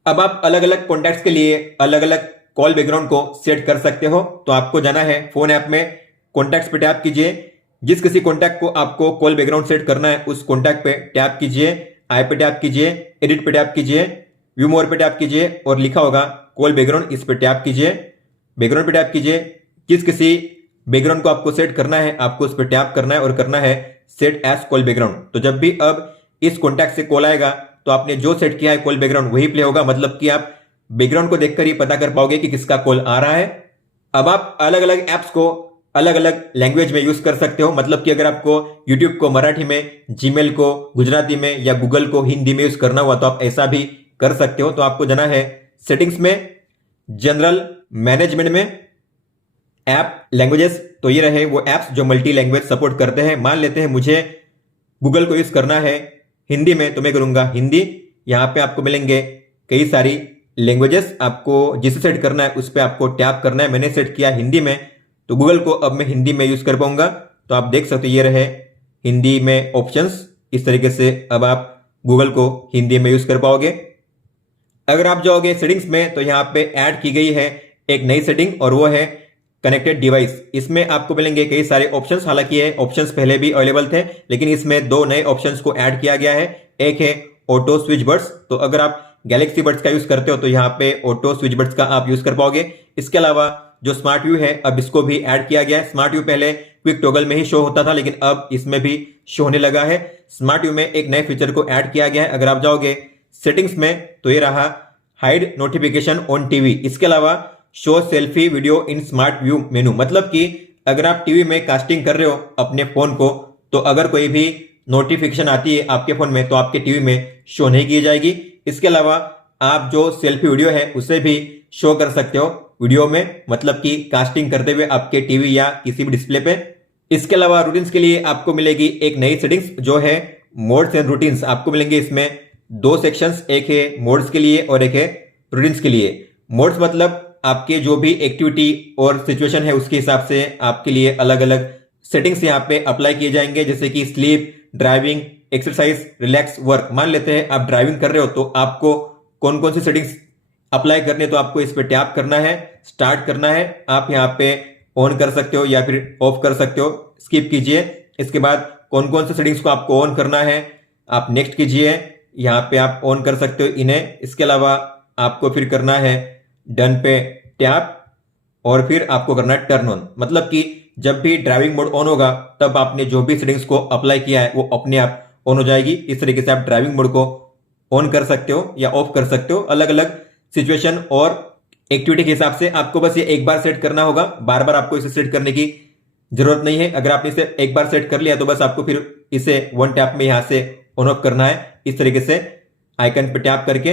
अब आप अलग अलग कॉन्टैक्ट्स के लिए अलग अलग कॉल बैकग्राउंड को सेट कर सकते हो। तो आपको जाना है फोन ऐप में, कॉन्टैक्ट्स पे टैप कीजिए। जिस किसी कॉन्टैक्ट को आपको कॉल बैकग्राउंड सेट करना है उस कॉन्टैक्ट पे टैप कीजिए, आई पे टैप कीजिए, एडिट पे टैप कीजिए, व्यू मोर पे टैप कीजिए और लिखा होगा कॉल बैकग्राउंड, इस पे टैप कीजिए। बैकग्राउंड पे टैप कीजिए। जिस किसी बैकग्राउंड को आपको सेट करना है आपको उस पर टैप करना है और करना है सेट एज कॉल बैकग्राउंड। तो जब भी अब इस कॉन्टैक्ट से कॉल आएगा तो आपने जो सेट किया है कॉल बैकग्राउंड वही प्ले होगा, मतलब कि आप बैकग्राउंड को देखकर ही पता कर पाओगे कि किसका कॉल आ रहा है। अब आप अलग अलग एप्स को अलग अलग लैंग्वेज में यूज कर सकते हो, मतलब कि अगर आपको YouTube को मराठी में, जीमेल को गुजराती में या गूगल को हिंदी में यूज करना हुआ तो आप ऐसा भी कर सकते हो। तो आपको जाना है सेटिंग्स में, जनरल मैनेजमेंट में, ऐप लैंग्वेजेस। तो ये रहे वो एप्स जो मल्टी लैंग्वेज सपोर्ट करते हैं। मान लेते हैं मुझे गूगल को यूज करना है हिंदी में तो मैं करूंगा हिंदी। यहां पे आपको मिलेंगे कई सारी लैंग्वेजेस, आपको जिसे सेट करना है उस पर आपको टैप करना है। मैंने सेट किया हिंदी में तो गूगल को अब मैं हिंदी में यूज कर पाऊंगा। तो आप देख सकते हो ये रहे हिंदी में ऑप्शंस। इस तरीके से अब आप गूगल को हिंदी में यूज कर पाओगे। अगर आप जाओगे सेटिंग्स में तो यहाँ पे ऐड की गई है एक नई सेटिंग और वो है कनेक्टेड डिवाइस। इसमें आपको मिलेंगे कई सारे ऑप्शंस, हालांकि ये ऑप्शंस पहले भी अवेलेबल थे लेकिन इसमें 2 नए ऑप्शंस को ऐड किया गया है। एक है ऑटो स्विच बर्ड्स, तो अगर आप गैलेक्सी बड्स का यूज करते हो तो यहाँ पे ऑटो स्विच बड्स का आप यूज कर पाओगे। इसके अलावा जो स्मार्ट व्यू है अब इसको भी ऐड किया गया है। स्मार्ट व्यू पहले क्विक टॉगल में ही शो होता था लेकिन अब इसमें भी शो होने लगा है। स्मार्ट व्यू में एक नए फीचर को ऐड किया गया है। अगर आप जाओगे सेटिंग्स में तो ये रहा हाइड नोटिफिकेशन ऑन टीवी। इसके अलावा शो सेल्फी वीडियो इन स्मार्ट व्यू मेनू, मतलब कि अगर आप टीवी में कास्टिंग कर रहे हो अपने फोन को तो अगर कोई भी नोटिफिकेशन आती है आपके फोन में तो आपके टीवी में शो नहीं की जाएगी। इसके अलावा आप जो सेल्फी वीडियो है उसे भी शो कर सकते हो वीडियो में, मतलब कि कास्टिंग करते हुए आपके टीवी या किसी भी डिस्प्ले पे। इसके अलावा रूटीन्स के लिए आपको मिलेगी एक नई सेटिंग्स जो है मोड्स एंड रूटीन्स। आपको मिलेंगे इसमें 2 सेक्शंस, एक है मोड्स के लिए और एक है रूटीन्स के लिए। मोड्स मतलब आपके जो भी एक्टिविटी और सिचुएशन है उसके हिसाब से आपके लिए अलग अलग सेटिंग्स यहाँ पे अप्लाई किए जाएंगे, जैसे कि sleep, driving, exercise, relax, work. मान लेते हैं आप ड्राइविंग कर रहे हो तो आपको कौन कौन सी सेटिंग्स अप्लाई करनी है तो आपको इस पर टैप करना है, स्टार्ट करना है। आप यहाँ पे ऑन कर सकते हो या फिर ऑफ कर सकते हो, स्किप कीजिए। इसके बाद कौन कौन से सेटिंग्स को आपको ऑन करना है आप नेक्स्ट कीजिए, यहाँ पे आप ऑन कर सकते हो इन्हें। इसके अलावा आपको फिर करना है डन पे टैप और फिर आपको करना है टर्न ऑन। मतलब कि जब भी ड्राइविंग मोड ऑन होगा तब आपने जो भी सेटिंग्स को अप्लाई किया है वो अपने आप ऑन हो जाएगी। इस तरीके से आप ड्राइविंग मोड को ऑन कर सकते हो या ऑफ कर सकते हो, अलग अलग सिचुएशन और एक्टिविटी के हिसाब से। आपको बस ये एक बार सेट करना होगा, बार बार आपको इसे सेट करने की जरूरत नहीं है। अगर आपने इसे एक बार सेट कर लिया तो बस आपको फिर इसे वन टैप में यहां से ऑन ऑफ करना है, इस तरीके से आइकन पे टैप करके।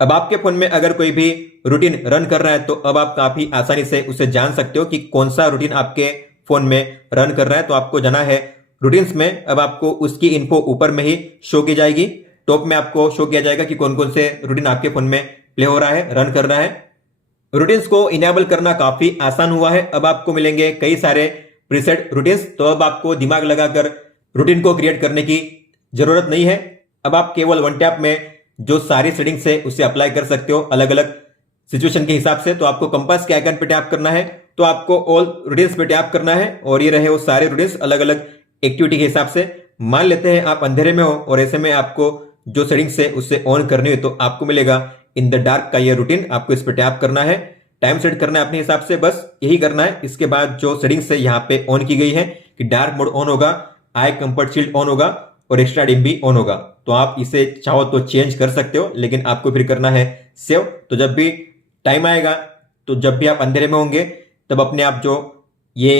अब आपके फोन में अगर कोई भी रूटीन रन कर रहा है तो अब आप काफी आसानी से उसे जान सकते हो कि कौन सा रूटीन आपके फोन में रन कर रहा है। तो आपको जाना है रूटीन्स में। अब आपको उसकी इन्फो ऊपर में ही शो की जाएगी, टॉप में आपको शो किया जाएगा कि कौन कौन से रूटीन आपके फोन में प्ले हो रहा है, रन कर रहा है। रूटीन्स को इनेबल करना काफी आसान हुआ है। अब आपको मिलेंगे कई सारे प्रीसेट रूटीन्स, तो अब आपको दिमाग लगाकर रूटीन को क्रिएट करने की जरूरत नहीं है। अब आप केवल वन टैप में जो सारी सेटिंग्स है उसे अप्लाई कर सकते हो अलग अलग सिचुएशन के हिसाब से। तो आपको कंपास के आइकन पे टैप करना है, तो आपको ऑल रूटीन्स पे टैप करना है और ये रहे वो सारे रूटीन्स अलग अलग एक्टिविटी के हिसाब से। मान लेते हैं आप अंधेरे में हो और ऐसे में आपको जो सेटिंग्स है उससे ऑन करनी है, तो आपको मिलेगा इन द डार्क का ये रूटीन। आपको इस पर टैप करना है, टाइम सेट करना है अपने हिसाब से, बस यही करना है। इसके बाद जो सेटिंग्स है यहाँ पे ऑन की गई है कि डार्क मोड ऑन होगा, आई कंफर्ट शील्ड ऑन होगा और एक्स्ट्रा डिम भी ऑन होगा। तो आप इसे चाहो तो चेंज कर सकते हो, लेकिन आपको फिर करना है सेव। तो जब भी टाइम आएगा, तो जब भी आप अंधेरे में होंगे तब अपने आप जो ये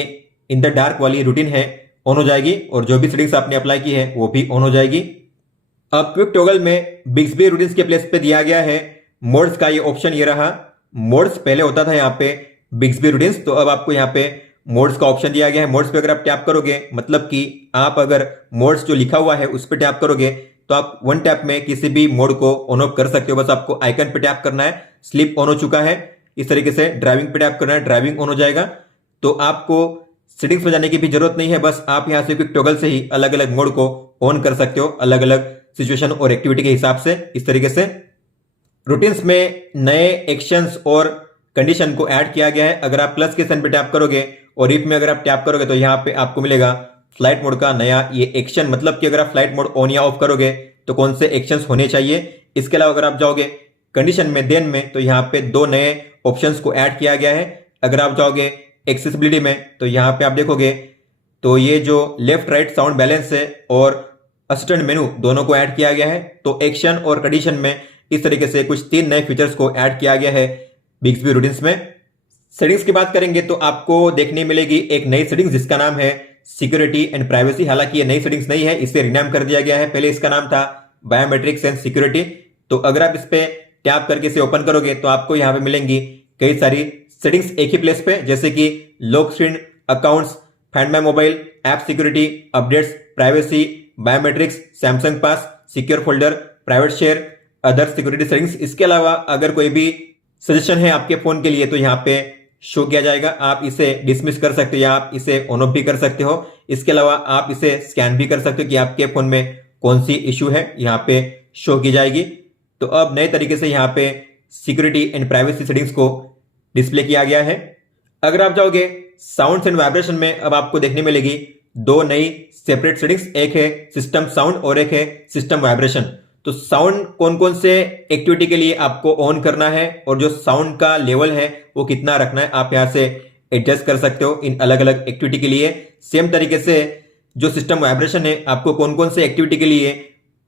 इन द डार्क वाली रूटीन है ऑन हो जाएगी और जो भी सेटिंग्स आपने अप्लाई की है वो भी ऑन हो जाएगी। अब क्विक टॉगल में बिग्सबी रूटीन्स के प्लेस पे दिया गया है मोड्स का ये ऑप्शन, ये रहा मोड्स। पहले होता था यहाँ पे बिग्सबी रूटीन्स, तो अब आपको यहाँ पे मोड्स का ऑप्शन दिया गया है। मोड्स पे अगर आप टैप करोगे, मतलब कि आप अगर मोड्स जो लिखा हुआ है उस पर टैप करोगे तो आप वन टैप में किसी भी मोड को ऑन ऑफ कर सकते हो। बस आपको आइकन पे टैप करना है, स्लिप ऑन हो चुका है। इस तरीके से ड्राइविंग पे टैप करना है, ड्राइविंग ऑन हो जाएगा। तो आपको सेटिंग्स में जाने की भी जरूरत नहीं है, बस आप यहां से क्विक टॉगल से ही अलग अलग मोड को ऑन कर सकते हो अलग अलग सिचुएशन और एक्टिविटी के हिसाब से। इस तरीके से रूटीन्स में नए एक्शंस और कंडीशन को ऐड किया गया है। अगर आप प्लस के साइन पे टैप करोगे और इफ में अगर आप टैप करोगे तो यहाँ पे आपको मिलेगा फ्लाइट मोड का नया ये एक्शन, मतलब कि अगर आप फ्लाइट मोड ऑन या ऑफ करोगे तो कौन से एक्शंस होने चाहिए। इसके अलावा अगर आप जाओगे कंडीशन में देन में, तो यहाँ पे दो नए ऑप्शंस को ऐड किया गया है। अगर आप जाओगे एक्सेसिबिलिटी में तो यहाँ पे आप देखोगे तो ये जो लेफ्ट राइट साउंड बैलेंस है और असिस्टेंट मेनू दोनों को ऐड किया गया है। तो एक्शन और कंडीशन में इस तरीके से कुछ 3 नए फीचर्स को ऐड किया गया है बिग्सबी रूटीन्स में। सेटिंग्स की बात करेंगे तो आपको देखने मिलेगी एक नई सेटिंग जिसका नाम है सिक्योरिटी एंड प्राइवेसी। हालांकि ये नई सेटिंग्स नहीं है, इसे रिनाम कर दिया गया है। पहले इसका नाम था बायोमेट्रिक्स एंड सिक्योरिटी। तो अगर आप इस पे टैप करके इसे ओपन करोगे तो आपको यहाँ पे मिलेंगी कई सारी सेटिंग्स एक ही प्लेस पे, जैसे कि lock screen, accounts, find my mobile, app security, updates, privacy, biometrics, Samsung pass, secure folder, private share, other security settings. इसके अलावा अगर कोई भी सजेशन है आपके फोन के लिए तो यहाँ पे शो किया जाएगा। आप इसे डिसमिस कर सकते हो या आप इसे ऑन ऑफ भी कर सकते हो। इसके अलावा आप इसे स्कैन भी कर सकते हो कि आपके फोन में कौन सी इश्यू है, यहाँ पे शो की जाएगी। तो अब नए तरीके से यहाँ पे सिक्योरिटी एंड प्राइवेसी सेटिंग्स को डिस्प्ले किया गया है। अगर आप जाओगे साउंड एंड वाइब्रेशन में, अब आपको देखने मिलेगी 2 नई सेपरेट सेटिंग्स, एक है सिस्टम साउंड और एक है सिस्टम वाइब्रेशन। तो साउंड कौन कौन से एक्टिविटी के लिए आपको ऑन करना है और जो साउंड का लेवल है वो कितना रखना है, आप यहां से एडजस्ट कर सकते हो इन अलग अलग एक्टिविटी के लिए। सेम तरीके से जो सिस्टम वाइब्रेशन है, आपको कौन कौन से एक्टिविटी के लिए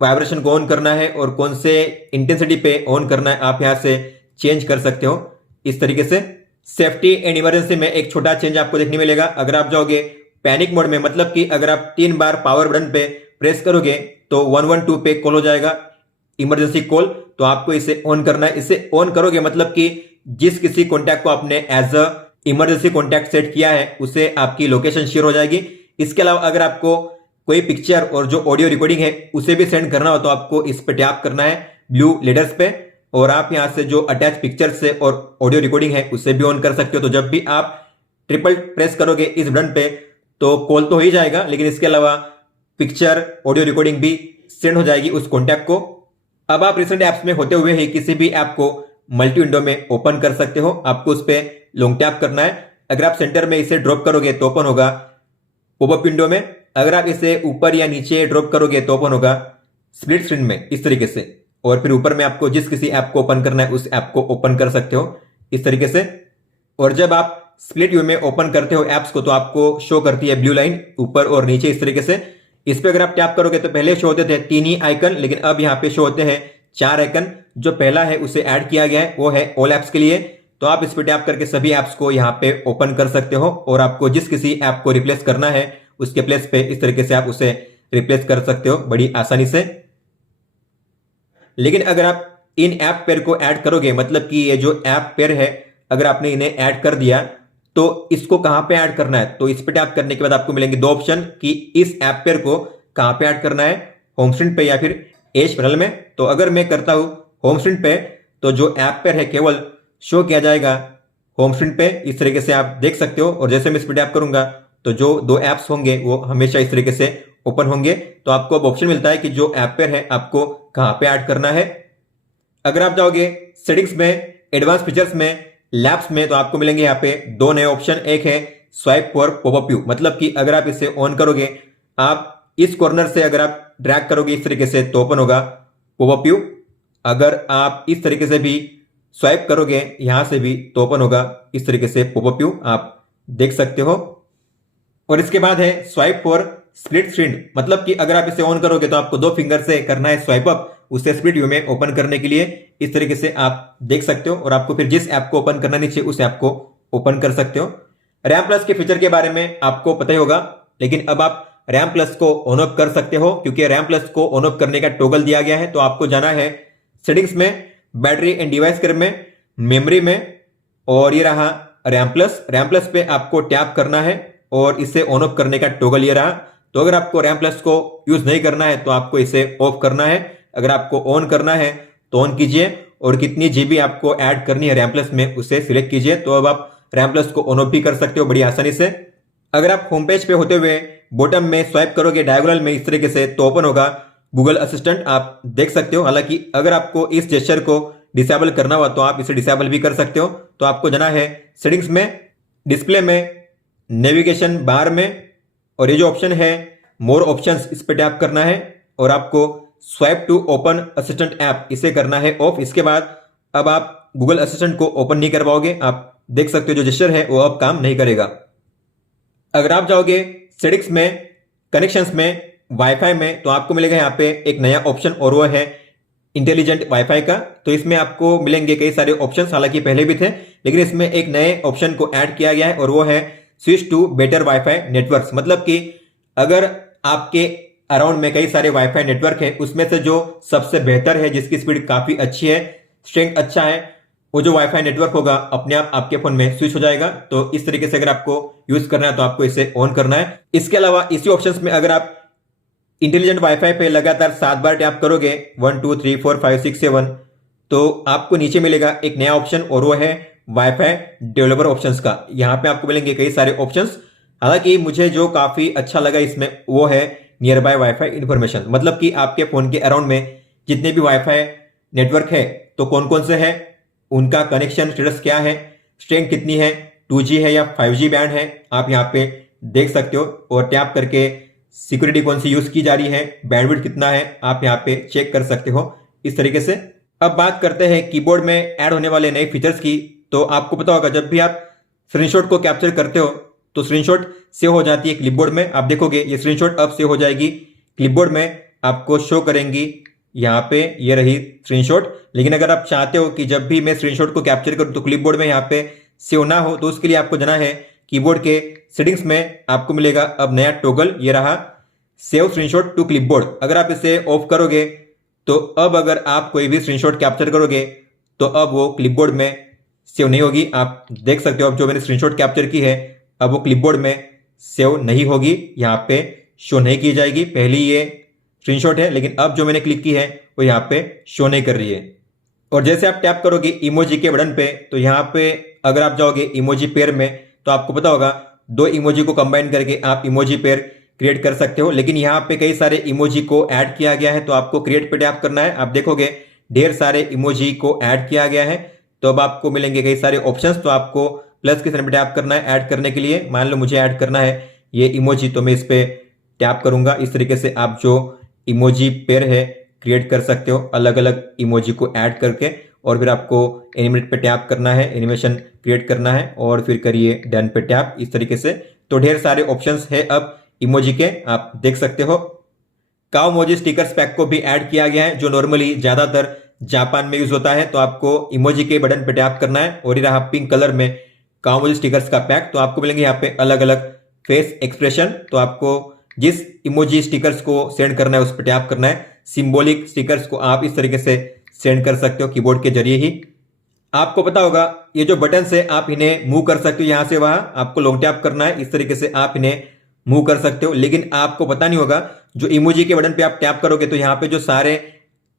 वाइब्रेशन को ऑन करना है और कौन से इंटेंसिटी पे ऑन करना है, आप यहां से चेंज कर सकते हो इस तरीके से। सेफ्टी एंड इमरजेंसी में एक छोटा चेंज आपको देखने मिलेगा। अगर आप जाओगे पैनिक मोड में, मतलब कि अगर आप 3 बार पावर बटन पे प्रेस करोगे तो 112 पे कॉल हो जाएगा, इमरजेंसी कॉल। तो आपको इसे ऑन करना है। इसे ऑन करोगे मतलब कि जिस किसी कॉन्टैक्ट को आपने as a emergency contact set किया है उसे आपकी लोकेशन शेयर हो जाएगी। इसके अलावा अगर आपको कोई पिक्चर और जो ऑडियो रिकॉर्डिंग है उसे भी सेंड करना हो तो आपको इस पे टैप करना है ब्लू लेटर्स पे, और आप यहां से जो अटैच पिक्चर से और ऑडियो रिकॉर्डिंग है उसे भी ऑन कर सकते हो। तो जब भी आप ट्रिपल प्रेस करोगे इस बटन पे तो कॉल तो हो ही जाएगा, लेकिन इसके अलावा पिक्चर ऑडियो रिकॉर्डिंग भी सेंड हो जाएगी उस कॉन्टैक्ट को। अब आप रिसेंट ऐप्स में होते हुए ही किसी भी ऐप को मल्टी विंडो में ओपन कर सकते हो। आपको उस पर लॉन्ग टैप करना है। अगर आप सेंटर में इसे ड्रॉप करोगे तो ओपन होगा पॉपअप विंडो में। अगर आप इसे ऊपर या नीचे ड्रॉप करोगे तो ओपन होगा स्प्लिट स्क्रीन में, इस तरीके से। और फिर ऊपर में आपको जिस किसी ऐप को ओपन करना है उस ऐप को ओपन कर सकते हो इस तरीके से। और जब आप स्प्लिट व्यू में ओपन करते हो ऐप्स को तो आपको शो करती है ब्लू लाइन ऊपर और नीचे इस तरीके से। इस पे अगर आप टैप करोगे तो पहले शो होते थे 3 ही आइकन, लेकिन अब यहाँ पे शो होते हैं 4 आइकन। जो पहला है उसे ऐड किया गया है, वो है ऑल ऐप्स के लिए। तो आप इस पे टैप करके सभी ऐप्स को यहाँ पे ओपन कर सकते हो और आपको जिस किसी ऐप को रिप्लेस करना है उसके प्लेस पे इस तरीके से आप उसे रिप्लेस कर सकते हो बड़ी आसानी से। लेकिन अगर आप इन ऐप पेयर को ऐड करोगे, मतलब कि ये जो ऐप पेयर है अगर आपने इन्हें ऐड कर दिया तो इसको कहां पे ऐड करना है, तो इस पे टैप करने के बाद आपको मिलेंगे 2 ऑप्शन कि इस ऐप पेयर को कहां पे ऐड करना है, होम स्क्रीन पे या फिर एज पैनल में। तो अगर मैं करता हूं होम स्क्रीन पे तो जो ऐप पेयर है केवल शो किया जाएगा होम स्क्रीन पे, इस तरीके से आप देख सकते हो। और जैसे मैं इस पे टैप करूंगा तो जो 2 ऐप्स होंगे वो हमेशा इस तरीके से ओपन होंगे। तो आपको अब ऑप्शन मिलता है कि जो ऐप पेयर है आपको कहां पे ऐड करना है। अगर आप जाओगे सेटिंग्स में, एडवांस फीचर्स में, लैब्स में, तो आपको मिलेंगे यहाँ पे 2 नए ऑप्शन। एक है स्वाइप फॉर पॉपअप व्यू, मतलब कि अगर आप इसे ऑन करोगे, आप इस कॉर्नर से अगर आप ड्रैग करोगे इस तरीके से तो ओपन होगा पॉपअप व्यू। अगर आप इस तरीके से भी स्वाइप करोगे यहां से भी तो ओपन होगा इस तरीके से पॉपअप व्यू, आप देख सकते हो। और इसके बाद है स्वाइप फॉर स्प्लिट स्क्रीन, मतलब कि अगर आप इसे ऑन करोगे तो आपको 2 फिंगर से करना है स्वाइप अप उसे स्प्लिट व्यू में ओपन करने के लिए। इस तरीके से आप देख सकते हो और आपको फिर जिस ऐप को ओपन करना नीचे उस ऐप को ओपन कर सकते हो। रैम प्लस के फीचर के बारे में आपको पता ही होगा, लेकिन अब आप रैम प्लस को ऑन ऑफ कर सकते हो क्योंकि रैम प्लस को ऑन ऑफ करने का टॉगल दिया गया है। तो आपको जाना है सेटिंग्स में, बैटरी एंड डिवाइस केयर में, मेमोरी में, और ये रहा रैम प्लस। रैम प्लस पे आपको टैप करना है और इसे ऑन ऑफ करने का टॉगल ये रहा। तो अगर आपको रैम प्लस को यूज नहीं करना है तो आपको इसे ऑफ करना है। अगर आपको ऑन करना है तो ऑन कीजिए और कितनी जीबी आपको ऐड करनी है रैम प्लस में उसे सिलेक्ट कीजिए। तो अब आप रैम प्लस को ऑन ऑफ भी कर सकते हो बड़ी आसानी से। अगर आप होम पेज पे होते हुए बॉटम में स्वाइप करोगे डायगोनल में इस तरीके से तो ओपन होगा गूगल असिस्टेंट, आप देख सकते हो। हालांकि अगर आपको इस जेस्चर को डिसेबल करना हुआ तो आप इसे डिसेबल भी कर सकते हो। तो आपको जाना है सेटिंग्स में, डिस्प्ले में, नेविगेशन बार में, और ये जो ऑप्शन है मोर ऑप्शंस इस पे टैप करना है और आपको swipe to open assistant app इसे करना है ऑफ। इसके बाद अब आप गूगल असिस्टेंट को ओपन नहीं कर पाओगे, आप देख सकते हो जो जेस्चर है वो अब काम नहीं करेगा। अगर आप जाओगे सेटिंग्स में, कनेक्शंस में, वाईफाई में, तो आपको मिलेगा यहाँ पे एक नया ऑप्शन और वो है इंटेलिजेंट वाईफाई का। तो इसमें आपको मिलेंगे कई सारे ऑप्शंस, हालांकि पहले भी थे लेकिन इसमें एक नए ऑप्शन को ऐड किया गया है और वो है switch to better wifi networks. मतलब कि अगर आपके अराउंड में कई सारे वाईफाई नेटवर्क है उसमें से जो सबसे बेहतर है, जिसकी स्पीड काफी अच्छी है, स्ट्रेंथ अच्छा है, वो जो वाईफाई नेटवर्क होगा अपने आप आपके फोन में स्विच हो जाएगा। तो इस तरीके से अगर आपको यूज करना है तो आपको इसे ऑन करना है। इसके अलावा इसी ऑप्शंस में अगर आप इंटेलिजेंट वाईफाई पे लगातार 7 बार टैप करोगे 1 2 3 4 5 6 7 तो आपको नीचे मिलेगा एक नया ऑप्शन और वो है वाईफाई डेवलपर ऑप्शंस का। यहाँ पे आपको मिलेंगे कई सारे ऑप्शंस। हालांकि मुझे जो काफी अच्छा लगा इसमें वो है नियर बाय वाईफाई इंफॉर्मेशन, मतलब कि आपके फोन के अराउंड में जितने भी वाईफाई नेटवर्क है तो कौन कौन से है, उनका कनेक्शन स्टेटस क्या है, स्ट्रेंथ कितनी है, 2G है या 5G बैंड है, आप यहाँ पे देख सकते हो। और टैप करके सिक्योरिटी कौन सी यूज की जा रही है, बैंडविड्थ कितना है, आप यहाँ पे चेक कर सकते हो इस तरीके से। अब बात करते हैं कीबोर्ड में ऐड होने वाले नए फीचर्स की। तो आपको पता होगा जब भी आप स्क्रीनशॉट को कैप्चर करते हो तो स्क्रीनशॉट सेव हो जाती है क्लिपबोर्ड में। आप देखोगे ये स्क्रीनशॉट अब सेव हो जाएगी क्लिपबोर्ड में, आपको शो करेंगी यहाँ पे, ये रही स्क्रीनशॉट। लेकिन अगर आप चाहते हो कि जब भी मैं स्क्रीनशॉट को कैप्चर करूँ तो क्लिपबोर्ड में यहाँ पे सेव ना हो, तो उसके लिए आपको जाना है कीबोर्ड के सेटिंग्स में। आपको मिलेगा अब नया टॉगल, ये रहा सेव स्क्रीनशॉट टू क्लिपबोर्ड। अगर आप इसे ऑफ करोगे तो अब अगर आप कोई भी स्क्रीनशॉट कैप्चर करोगे तो अब वो क्लिपबोर्ड में सेव नहीं होगी। आप देख सकते हो अब जो मैंने स्क्रीनशॉट कैप्चर की है अब वो क्लिपबोर्ड में सेव नहीं होगी, यहाँ पे शो नहीं की जाएगी। पहली ये स्क्रीनशॉट है लेकिन अब जो मैंने क्लिक की है वो यहाँ पे शो नहीं कर रही है। और जैसे आप टैप करोगे इमोजी के बटन पे तो यहाँ पे अगर आप जाओगे इमोजी पेयर में तो आपको पता होगा 2 इमोजी को कंबाइन करके आप इमोजी पेयर क्रिएट कर सकते हो। लेकिन यहाँ पे कई सारे इमोजी को ऐड किया गया है, तो आपको क्रिएट पे टैप करना है। आप देखोगे ढेर सारे इमोजी को ऐड किया गया है, तो अब आपको मिलेंगे कई सारे ऑप्शंस। तो आपको प्लस के साइन पे टैप करना है ऐड करने के लिए। मान लो मुझे ऐड करना है ये इमोजी, तो मैं इस पे टैप करूंगा। इस तरीके से आप जो इमोजी पेयर है क्रिएट कर सकते हो अलग अलग इमोजी को ऐड करके। और फिर आपको एनिमेट पे टैप करना है, एनिमेशन क्रिएट करना है और फिर करिए डन पे टैप। इस तरीके से तो ढेर सारे ऑप्शंस है अब इमोजी के, आप देख सकते हो। काओमोजी स्टिकर्स पैक को भी ऐड किया गया है, जो नॉर्मली ज्यादातर जापान में यूज होता है। तो आपको इमोजी के बटन पे टैप करना है और ये रहा पिंक कलर में काओमोजी स्टिकर्स का पैक। तो आपको मिलेंगे यहाँ पे अलग अलग फेस एक्सप्रेशन। तो आपको जिस इमोजी स्टिकर्स को सेंड करना है उस पर टैप करना है। सिंबॉलिक स्टिकर्स को आप इस तरीके से सेंड कर सकते हो कीबोर्ड के जरिए ही। आपको पता होगा ये जो बटन है आप इन्हें मूव कर सकते हो, यहां से वहां आपको लॉन्ग टैप करना है। इस तरीके से आप इन्हें मूव कर सकते हो। लेकिन आपको पता नहीं होगा जो इमोजी के बटन पे आप टैप करोगे तो यहाँ पे जो सारे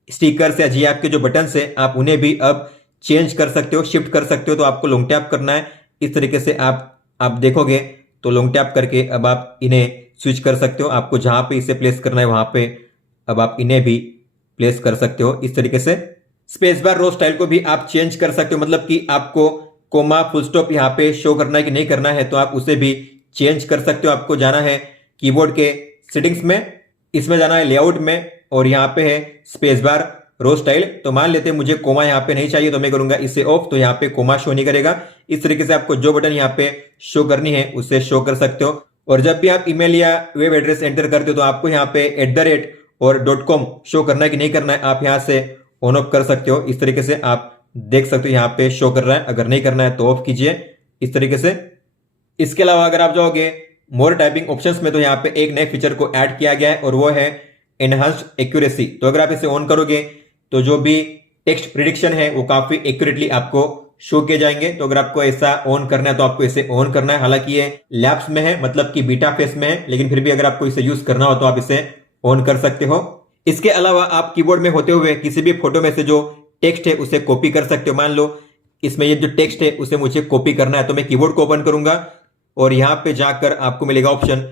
स्टिकर्स या जी ऐप के जो बटन है आप उन्हें भी अब चेंज कर सकते हो, शिफ्ट कर सकते हो। तो आपको लॉन्ग टैप करना है। इस तरीके से आप देखोगे तो लॉन्ग टैप करके अब आप इन्हें स्विच कर सकते हो। आपको जहां पे इसे प्लेस करना है वहां पे अब आप इन्हें भी प्लेस कर सकते हो। इस तरीके से स्पेस बार रो स्टाइल को भी आप चेंज कर सकते हो, मतलब कि आपको कोमा फुल स्टॉप यहाँ पे शो करना है कि नहीं करना है, तो आप उसे भी चेंज कर सकते हो। आपको जाना है कीबोर्ड के सेटिंग्स में, इसमें जाना है लेआउट में और यहाँ पे है स्पेस बार रो स्टाइल। तो मान लेते हैं मुझे कोमा यहाँ पे नहीं चाहिए, तो मैं करूंगा इसे ऑफ, तो यहाँ पे कोमा शो नहीं करेगा। इस तरीके से आपको जो बटन यहाँ पे शो करनी है उसे शो कर सकते हो। और जब भी आप ईमेल या वेब एड्रेस एंटर करते हो तो आपको यहाँ पे @ और .com शो करना है कि नहीं करना है, आप यहाँ से ऑन ऑफ कर सकते हो। इस तरीके से आप देख सकते हो यहाँ पे शो कर रहा है। अगर नहीं करना है तो ऑफ कीजिए इस तरीके से। इसके अलावा अगर आप जाओगे मोर टाइपिंग ऑप्शंस में तो यहाँ पे एक नए फीचर को ऐड किया गया है और वो है एनहांस्ड एक्यूरेसी। तो अगर आप इसे ऑन करोगे तो जो भी टेक्स्ट प्रिडिक्शन है वो काफी एक्यूरेटली आपको शो किए जाएंगे। तो अगर आपको ऐसा ऑन करना है तो आपको इसे ऑन करना है। हालांकि ये लैब्स में है, मतलब कि बीटा फेस में है, लेकिन फिर भी अगर आपको इसे यूज करना हो तो आप इसे ऑन कर सकते हो। इसके अलावा आप कीबोर्ड में होते हुए किसी भी फोटो में से जो टेक्स्ट है उसे कॉपी कर सकते हो। मान लो इसमें ये जो टेक्स्ट है उसे मुझे कॉपी करना है, तो मैं कीबोर्ड को ओपन करूंगा और यहां पे जाकर आपको मिलेगा ऑप्शन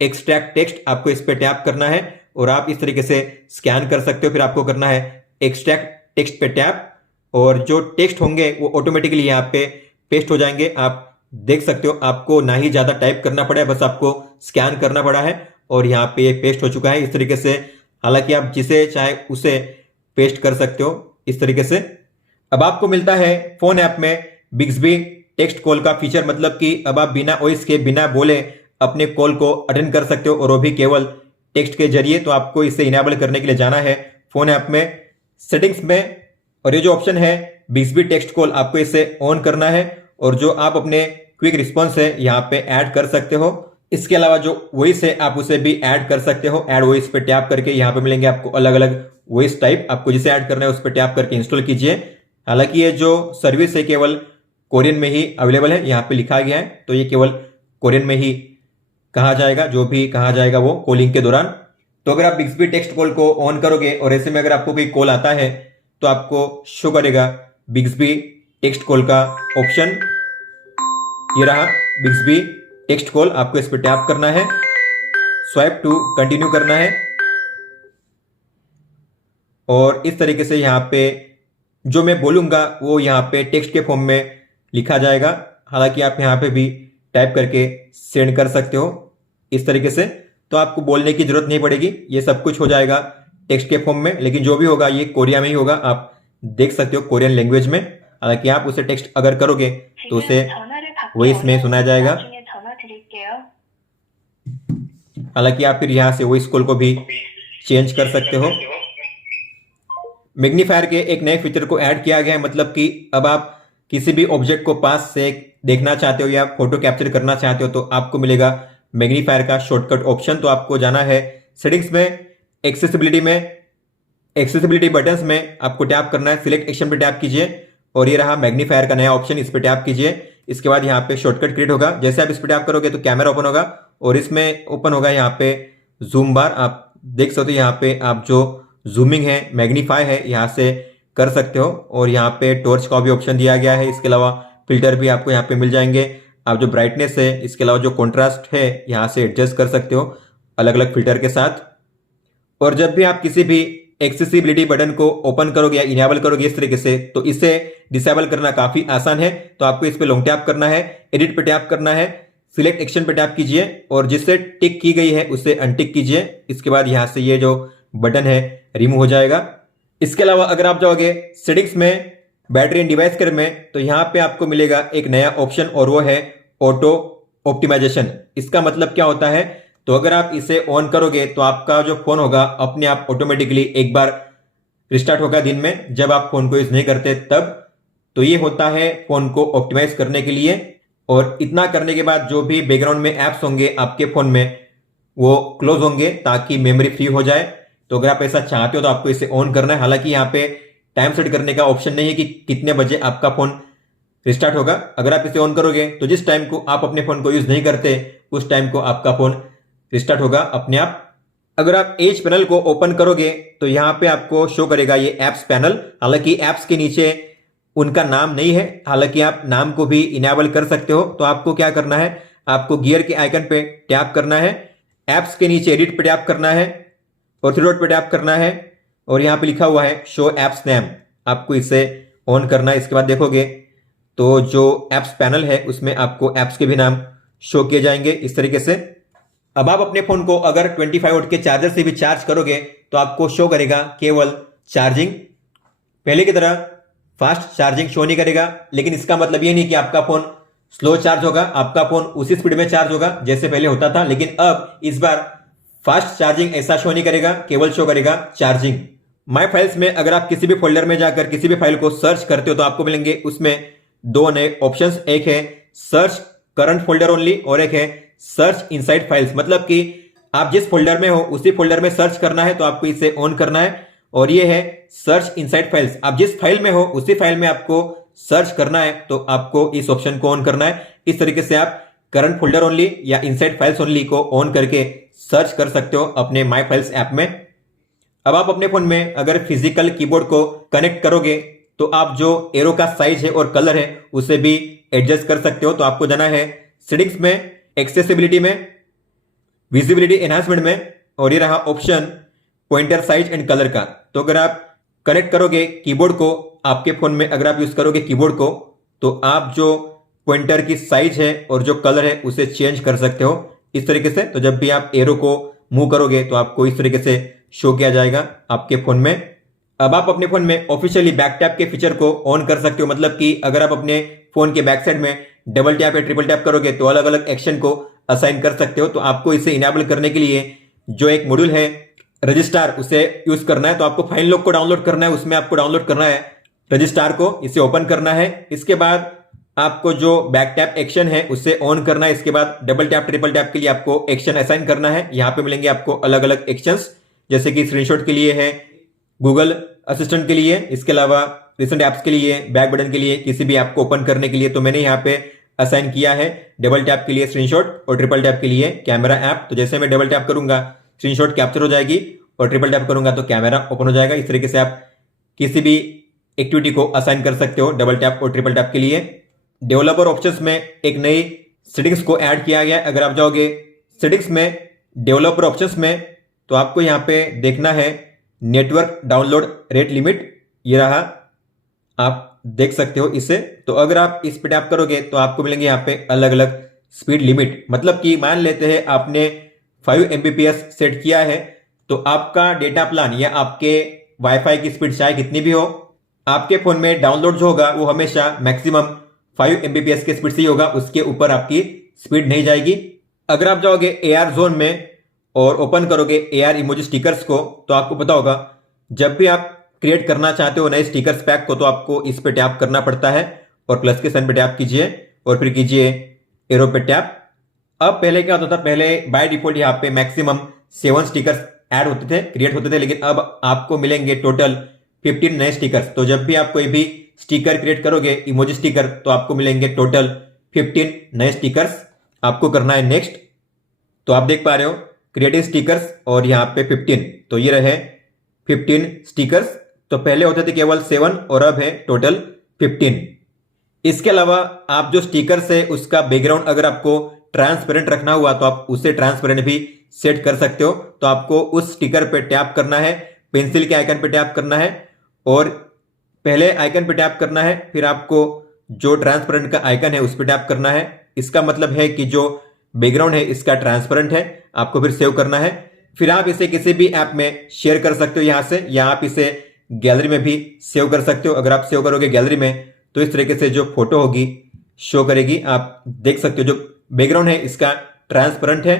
एक्सट्रैक्ट टेक्स्ट। आपको इस पे टैप करना है और आप इस तरीके से स्कैन कर सकते हो। फिर आपको करना है एक्सट्रैक्ट टेक्स्ट पे टैप और जो टेक्स्ट होंगे वो ऑटोमेटिकली यहाँ पे पेस्ट हो जाएंगे। आप देख सकते हो आपको ना ही ज्यादा टाइप करना पड़ा है, बस आपको स्कैन करना पड़ा है और यहाँ पे पेस्ट हो चुका है इस तरीके से। हालांकि आप जिसे चाहे उसे पेस्ट कर सकते हो इस तरीके से। अब आपको मिलता है फोन ऐप में बिग्सबी टेक्स्ट कॉल का फीचर, मतलब कि अब आप बिना वॉइस के बिना बोले अपने कॉल को अटेंड कर सकते हो और वो भी केवल टेक्स्ट के जरिए। तो आपको इसे इनेबल करने के लिए जाना है फोन ऐप में सेटिंग्स में और ये जो ऑप्शन है बिग्सबी टेक्स्ट कॉल आपको इसे ऑन करना है और जो आप अपने क्विक रिस्पॉन्स है यहाँ पे ऐड कर सकते हो। इसके अलावा जो वॉइस है आप उसे भी ऐड कर सकते हो। ऐड वॉइस पे टैप करके यहाँ पे मिलेंगे आपको अलग अलग वॉइस टाइप। आपको जिसे ऐड करना है उस पर टैप करके इंस्टॉल कीजिए। हालांकि ये जो सर्विस है केवल कोरियन में ही अवेलेबल है, यहाँ पे लिखा गया है, तो ये केवल कोरियन में ही कहा जाएगा, जो भी कहा जाएगा वो कॉलिंग के दौरान। तो अगर आप बिग्सबी टेक्स्ट कॉल को ऑन करोगे और ऐसे में अगर आपको कोई कॉल आता है तो आपको शो करेगा बिग्सबी टेक्स्ट कॉल का ऑप्शन। ये रहा बिग्सबी टेक्स्ट कॉल, आपको इस पर टैप करना है, स्वाइप टू कंटिन्यू करना है और इस तरीके से यहाँ पे जो मैं बोलूंगा वो यहाँ पे टेक्स्ट के फॉर्म में लिखा जाएगा। हालांकि आप यहाँ पे भी टाइप करके सेंड कर सकते हो इस तरीके से, तो आपको बोलने की जरूरत नहीं पड़ेगी, ये सब कुछ हो जाएगा टेक्स्ट के फॉर्म में। लेकिन जो भी होगा ये कोरिया में ही होगा, आप देख सकते हो कोरियन लैंग्वेज में। हालांकि आप उसे टेक्स्ट अगर करोगे तो उसे वॉइस में सुनाया जाएगा। हालांकि आप फिर यहां से वॉइस कॉल को भी चेंज कर सकते हो। मैग्नीफायर के एक नए फीचर को ऐड किया गया है, मतलब कि अब आप किसी भी ऑब्जेक्ट को पास से देखना चाहते हो या फोटो कैप्चर करना चाहते हो तो आपको मिलेगा मैग्नीफायर का शॉर्टकट ऑप्शन। तो आपको जाना है सेटिंग्स में, एक्सेसिबिलिटी में, एक्सेसिबिलिटी बटन्स में आपको टैप करना है, सिलेक्ट एक्शन पे टैप कीजिए और ये रहा मैग्नीफायर का नया ऑप्शन, इस पे टैप कीजिए। इसके बाद यहाँ पे शॉर्टकट क्रिएट होगा। जैसे आप इस पे टैप करोगे तो कैमरा ओपन होगा और इसमें ओपन होगा यहाँ पे जूम बार। आप देख सकते हो यहाँ पे आप जो जूमिंग है, मैग्नीफाई है, यहाँ से कर सकते हो और यहाँ पे टॉर्च का भी ऑप्शन दिया गया है। इसके अलावा फिल्टर भी आपको यहाँ पे मिल जाएंगे। आप जो ब्राइटनेस है, इसके अलावा जो कॉन्ट्रास्ट है यहाँ से एडजस्ट कर सकते हो अलग अलग फिल्टर के साथ। और जब भी आप किसी भी एक्सेसिबिलिटी बटन को ओपन करोगे या इनेबल करोगे इस तरीके से, तो इसे डिसेबल करना काफी आसान है। तो आपको इस पे लॉन्ग टैप करना है, एडिट पे टैप करना है, सिलेक्ट एक्शन पे टैप कीजिए और जिससे टिक की गई है उसे अनटिक कीजिए। इसके बाद यहां से ये जो बटन है रिमूव हो जाएगा। इसके अलावा अगर आप जाओगे सेटिंग्स में, बैटरी एंड डिवाइस केयर में, तो यहां पे आपको मिलेगा एक नया ऑप्शन और वो है ऑटो ऑप्टिमाइजेशन। इसका मतलब क्या होता है, तो अगर आप इसे ऑन करोगे तो आपका जो फोन होगा अपने आप ऑटोमेटिकली एक बार रिस्टार्ट होगा दिन में, जब आप फोन को यूज नहीं करते तब। तो ये होता है फोन को ऑप्टिमाइज करने के लिए। और इतना करने के बाद जो भी बैकग्राउंड में एप्स होंगे आपके फोन में वो क्लोज होंगे ताकि मेमोरी फ्री हो जाए। तो अगर आप ऐसा चाहते हो तो आपको इसे ऑन करना है। हालांकि यहाँ पे टाइम सेट करने का ऑप्शन नहीं है कि कितने बजे आपका फोन रिस्टार्ट होगा। अगर आप इसे ऑन करोगे तो जिस टाइम को आप अपने फोन को यूज नहीं करते उस टाइम को आपका फोन रिस्टार्ट होगा अपने आप। अगर आप एज पैनल को ओपन करोगे तो यहां पे आपको शो करेगा ये एप्स पैनल। हालांकि एप्स के नीचे उनका नाम नहीं है, हालांकि आप नाम को भी इनेबल कर सकते हो। तो आपको क्या करना है, आपको गियर के आइकन पे टैप करना है, एप्स के नीचे एडिट पे टैप करना है और थ्री डॉट पे टैप करना है और यहां पे लिखा हुआ है शो एप्स नेम, आपको इसे ऑन करना है। इसके बाद देखोगे तो जो एप्स पैनल है उसमें आपको एप्स के भी नाम शो किए जाएंगे इस तरीके से। अब आप अपने फोन को अगर 25 वोल्ट के चार्जर से भी चार्ज करोगे तो आपको शो करेगा केवल चार्जिंग। पहले की तरह फास्ट चार्जिंग शो नहीं करेगा, लेकिन इसका मतलब ये नहीं कि आपका फोन स्लो चार्ज होगा। आपका फोन उसी स्पीड में चार्ज होगा जैसे पहले होता था, लेकिन अब इस बार फास्ट चार्जिंग ऐसा शो नहीं करेगा, केवल शो करेगा चार्जिंग। माय फाइल्स में अगर आप किसी भी फोल्डर में जाकर किसी भी फाइल को सर्च करते हो तो आपको मिलेंगे उसमें दो नए ऑप्शंस, एक है सर्च करंट फोल्डर ओनली और एक है सर्च इनसाइड फाइल्स। मतलब कि आप जिस फोल्डर में हो उसी फोल्डर में सर्च करना है तो आपको इसे ऑन करना है। और ये है सर्च इनसाइड फाइल्स, आप जिस फाइल में हो उसी फाइल में आपको सर्च करना है तो आपको इस ऑप्शन को ऑन करना है। इस तरीके से आप करंट फोल्डर ओनली या इनसाइड फाइल्स ओनली को ऑन करके सर्च कर सकते हो अपने माई फाइल्स ऐप में। अब आप अपने फोन में अगर फिजिकल कीबोर्ड को कनेक्ट करोगे तो आप जो एरो का साइज है और कलर है उसे भी एडजस्ट कर सकते हो। तो आपको जाना है सेटिंग्स में, एक्सेसिबिलिटी में, विजिबिलिटी एनहांसमेंट में और ये रहा option pointer size and colour का। तो अगर आप कनेक्ट करोगे कीबोर्ड को आपके फोन में, अगर आप यूज करोगे कीबोर्ड को, तो आप जो पॉइंटर की साइज है और जो कलर है उसे चेंज कर सकते हो इस तरीके से। तो जब भी आप एरो को मूव करोगे तो आपको इस तरीके से शो किया जाएगा आपके फोन में। अब आप अपने फोन में ऑफिशियली बैक टैप के फीचर को ऑन कर सकते हो। मतलब कि अगर आप अपने फोन के बैक साइड में डबल टैप या ट्रिपल टैप करोगे तो अलग अलग एक्शन को असाइन कर सकते हो। तो आपको इसे इनेबल करने के लिए जो एक मॉड्यूल है रजिस्टार उसे यूज करना है। तो आपको फाइल लॉक को डाउनलोड करना है, उसमें आपको डाउनलोड करना है रजिस्टार को, इसे ओपन करना है। इसके बाद आपको जो बैक टैप एक्शन है उसे ऑन करना है। इसके बाद डबल टैप ट्रिपल टैप के लिए आपको एक्शन असाइन करना है। यहां पे मिलेंगे आपको अलग अलग एक्शंस, जैसे कि स्क्रीनशॉट के लिए है, गूगल असिस्टेंट के लिए, इसके अलावा रिसेंट एप्स के लिए, बैक बटन के लिए, किसी भी ऐप को ओपन करने के लिए। तो मैंने यहाँ पे असाइन किया है डबल टैप के लिए स्क्रीनशॉट और ट्रिपल टैप के लिए कैमरा ऐप। तो जैसे मैं डबल टैप करूंगा स्क्रीनशॉट कैप्चर हो जाएगी और ट्रिपल टैप करूंगा तो कैमरा ओपन हो जाएगा। इस तरीके से आप किसी भी एक्टिविटी को असाइन कर सकते हो डबल टैप और ट्रिपल टैप के लिए। डेवलपर ऑप्शंस में एक नई सेटिंग्स को ऐड किया गया है। अगर आप जाओगे सेटिंग्स में, डेवलपर ऑप्शंस में, तो आपको यहाँ पे देखना है नेटवर्क डाउनलोड रेट लिमिट, ये रहा, आप देख सकते हो इसे। तो अगर आप इस पे टैप करोगे तो आपको मिलेंगे यहाँ पे अलग अलग स्पीड लिमिट। मतलब कि मान लेते हैं आपने 5 Mbps सेट किया है, तो आपका डेटा प्लान या आपके वाईफाई की स्पीड चाहे कितनी भी हो, आपके फोन में डाउनलोड जो होगा वो हमेशा मैक्सिमम 5 Mbps के स्पीड से ही होगा, उसके ऊपर आपकी स्पीड नहीं जाएगी। अगर आप जाओगे AR जोन में और ओपन करोगे AR इमोजी स्टिकर्स को, तो आपको पता होगा जब भी आप क्रिएट करना चाहते हो नए स्टिकर्स पैक को तो आपको इस पे टैप करना पड़ता है और प्लस के साइन पे टैप कीजिए और फिर कीजिए एरो पे टैप। अब पहले क्या होता था, पहले बाय डिफॉल्ट यहाँ पे मैक्सिमम 7 स्टिकर्स ऐड होते थे, क्रिएट होते थे, लेकिन अब आपको मिलेंगे टोटल 15 नए स्टिकर्स। तो जब भी आप कोई भी स्टिकर क्रिएट करोगे इमोजी स्टिकर, तो आपको मिलेंगे टोटल 15 नए स्टिकर्स। आपको करना है नेक्स्ट। तो आप देख पा रहे हो क्रिएटिव स्टिकर्स और यहाँ पे 15, तो ये रहे 15 स्टिकर्स। तो पहले होते थे केवल 7 और अब है टोटल 15। इसके अलावा आप जो स्टिकर्स है उसका बैकग्राउंड अगर आपको ट्रांसपेरेंट रखना हुआ तो आप उसे ट्रांसपेरेंट भी सेट कर सकते हो। तो आपको उस स्टिकर पे टैप करना है, पेंसिल के आइकन पे टैप करना है और पहले आइकन पे टैप करना है, फिर आपको जो ट्रांसपेरेंट का आइकन है उस पर टैप करना है। इसका मतलब है कि जो बैकग्राउंड है इसका ट्रांसपेरेंट है। आपको फिर सेव करना है। फिर आप इसे किसी भी ऐप में शेयर कर सकते हो यहां से, या आप इसे गैलरी में भी सेव कर सकते हो। अगर आप सेव करोगे गैलरी में तो इस तरीके से जो फोटो होगी शो करेगी। आप देख सकते हो जो बैकग्राउंड है इसका ट्रांसपेरेंट है।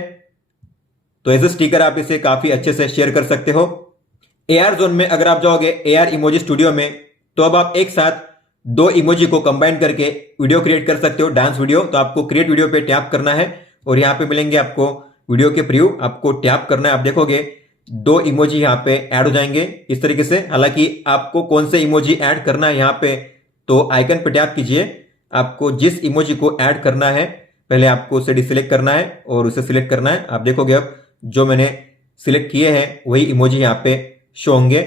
तो एज ए स्टिकर आप इसे काफी अच्छे से शेयर कर सकते हो। AR जोन में अगर आप जाओगे AR इमोजी स्टूडियो में, तो अब आप एक साथ दो इमोजी को कंबाइन करके वीडियो क्रिएट कर सकते हो, डांस वीडियो। तो आपको क्रिएट वीडियो पे टैप करना है और यहाँ पे मिलेंगे आपको वीडियो के प्रीव्यू, आपको टैप करना है। आप देखोगे दो इमोजी यहाँ पे ऐड हो जाएंगे इस तरीके से। हालांकि आपको कौन से इमोजी ऐड करना है यहाँ पे, तो आइकन पे टैप कीजिए। आपको जिस इमोजी को ऐड करना है पहले आपको उसे डिसेलेक्ट करना है और उसे सिलेक्ट करना है। आप देखोगे अब जो मैंने सिलेक्ट किए हैं वही इमोजी यहाँ पे शो होंगे।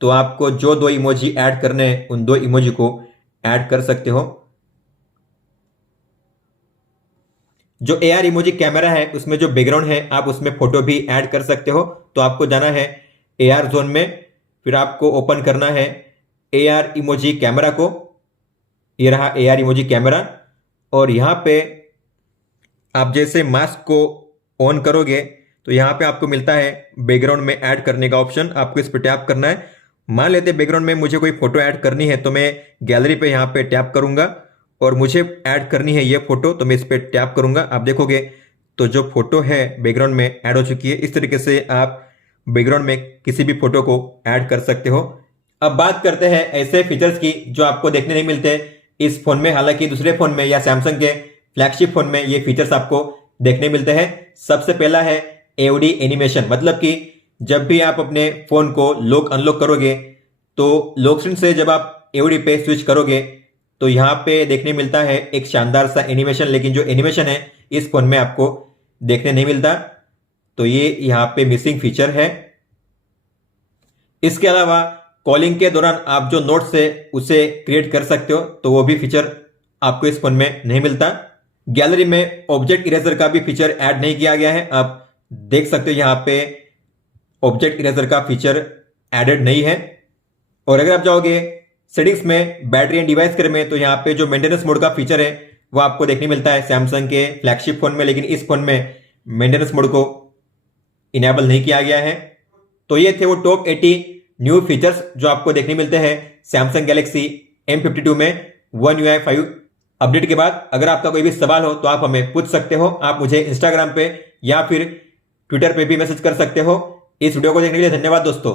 तो आपको जो दो इमोजी ऐड करने हैं उन दो इमोजी को ऐड कर सकते हो। जो AR इमोजी कैमरा है उसमें जो बैकग्राउंड है आप उसमें फोटो भी ऐड कर सकते हो। तो आपको जाना है AR जोन में, फिर आपको ओपन करना है AR इमोजी कैमरा को। ये रहा AR इमोजी कैमरा और यहाँ पे आप जैसे मास्क को ऑन करोगे तो यहाँ पे आपको मिलता है बैकग्राउंड में ऐड करने का ऑप्शन। आपको इस पर टैप करना है। मान लेते बैकग्राउंड में मुझे कोई फोटो ऐड करनी है तो मैं गैलरी पे यहाँ पे टैप करूंगा और मुझे ऐड करनी है ये फोटो, तो मैं इस पर टैप करूंगा। आप देखोगे तो जो फोटो है बैकग्राउंड में ऐड हो चुकी है। इस तरीके से आप बैकग्राउंड में किसी भी फोटो को ऐड कर सकते हो। अब बात करते हैं ऐसे फीचर्स की जो आपको देखने नहीं मिलते इस फोन में। हालांकि दूसरे फोन में या सैमसंग के फ्लैगशिप फोन में ये फीचर्स आपको देखने मिलते हैं। सबसे पहला है AOD एनिमेशन, मतलब कि जब भी आप अपने फोन को लॉक अनलॉक करोगे तो लॉक स्क्रीन से जब आप AOD पे स्विच करोगे तो यहाँ पे देखने मिलता है एक शानदार सा एनिमेशन। लेकिन जो एनिमेशन है इस फोन में आपको देखने नहीं मिलता, तो ये यहाँ पे मिसिंग फीचर है। इसके अलावा कॉलिंग के दौरान आप जो नोट्स है उसे क्रिएट कर सकते हो, तो वो भी फीचर आपको इस फोन में नहीं मिलता। गैलरी में ऑब्जेक्ट इरेजर का भी फीचर ऐड नहीं किया गया है। आप देख सकते हो यहाँ पे ऑब्जेक्ट इरेजर का फीचर एडेड नहीं है। और अगर आप जाओगे सेटिंग्स में बैटरी एंड डिवाइस केयर में, तो यहाँ पे जो मेंटेनेंस मोड का फीचर है वो आपको देखने मिलता है सैमसंग के फ्लैगशिप फोन में, लेकिन इस फोन में मेंटेनेंस मोड को इनेबल नहीं किया गया है। तो ये थे वो टॉप 80 न्यू फीचर्स जो आपको देखने मिलते हैं सैमसंग गैलेक्सी M52 में One UI 5 अपडेट के बाद। अगर आपका कोई भी सवाल हो तो आप हमें पूछ सकते हो। आप मुझे इंस्टाग्राम पे या फिर ट्विटर पे भी मैसेज कर सकते हो। इस वीडियो को देखने के लिए धन्यवाद दोस्तों।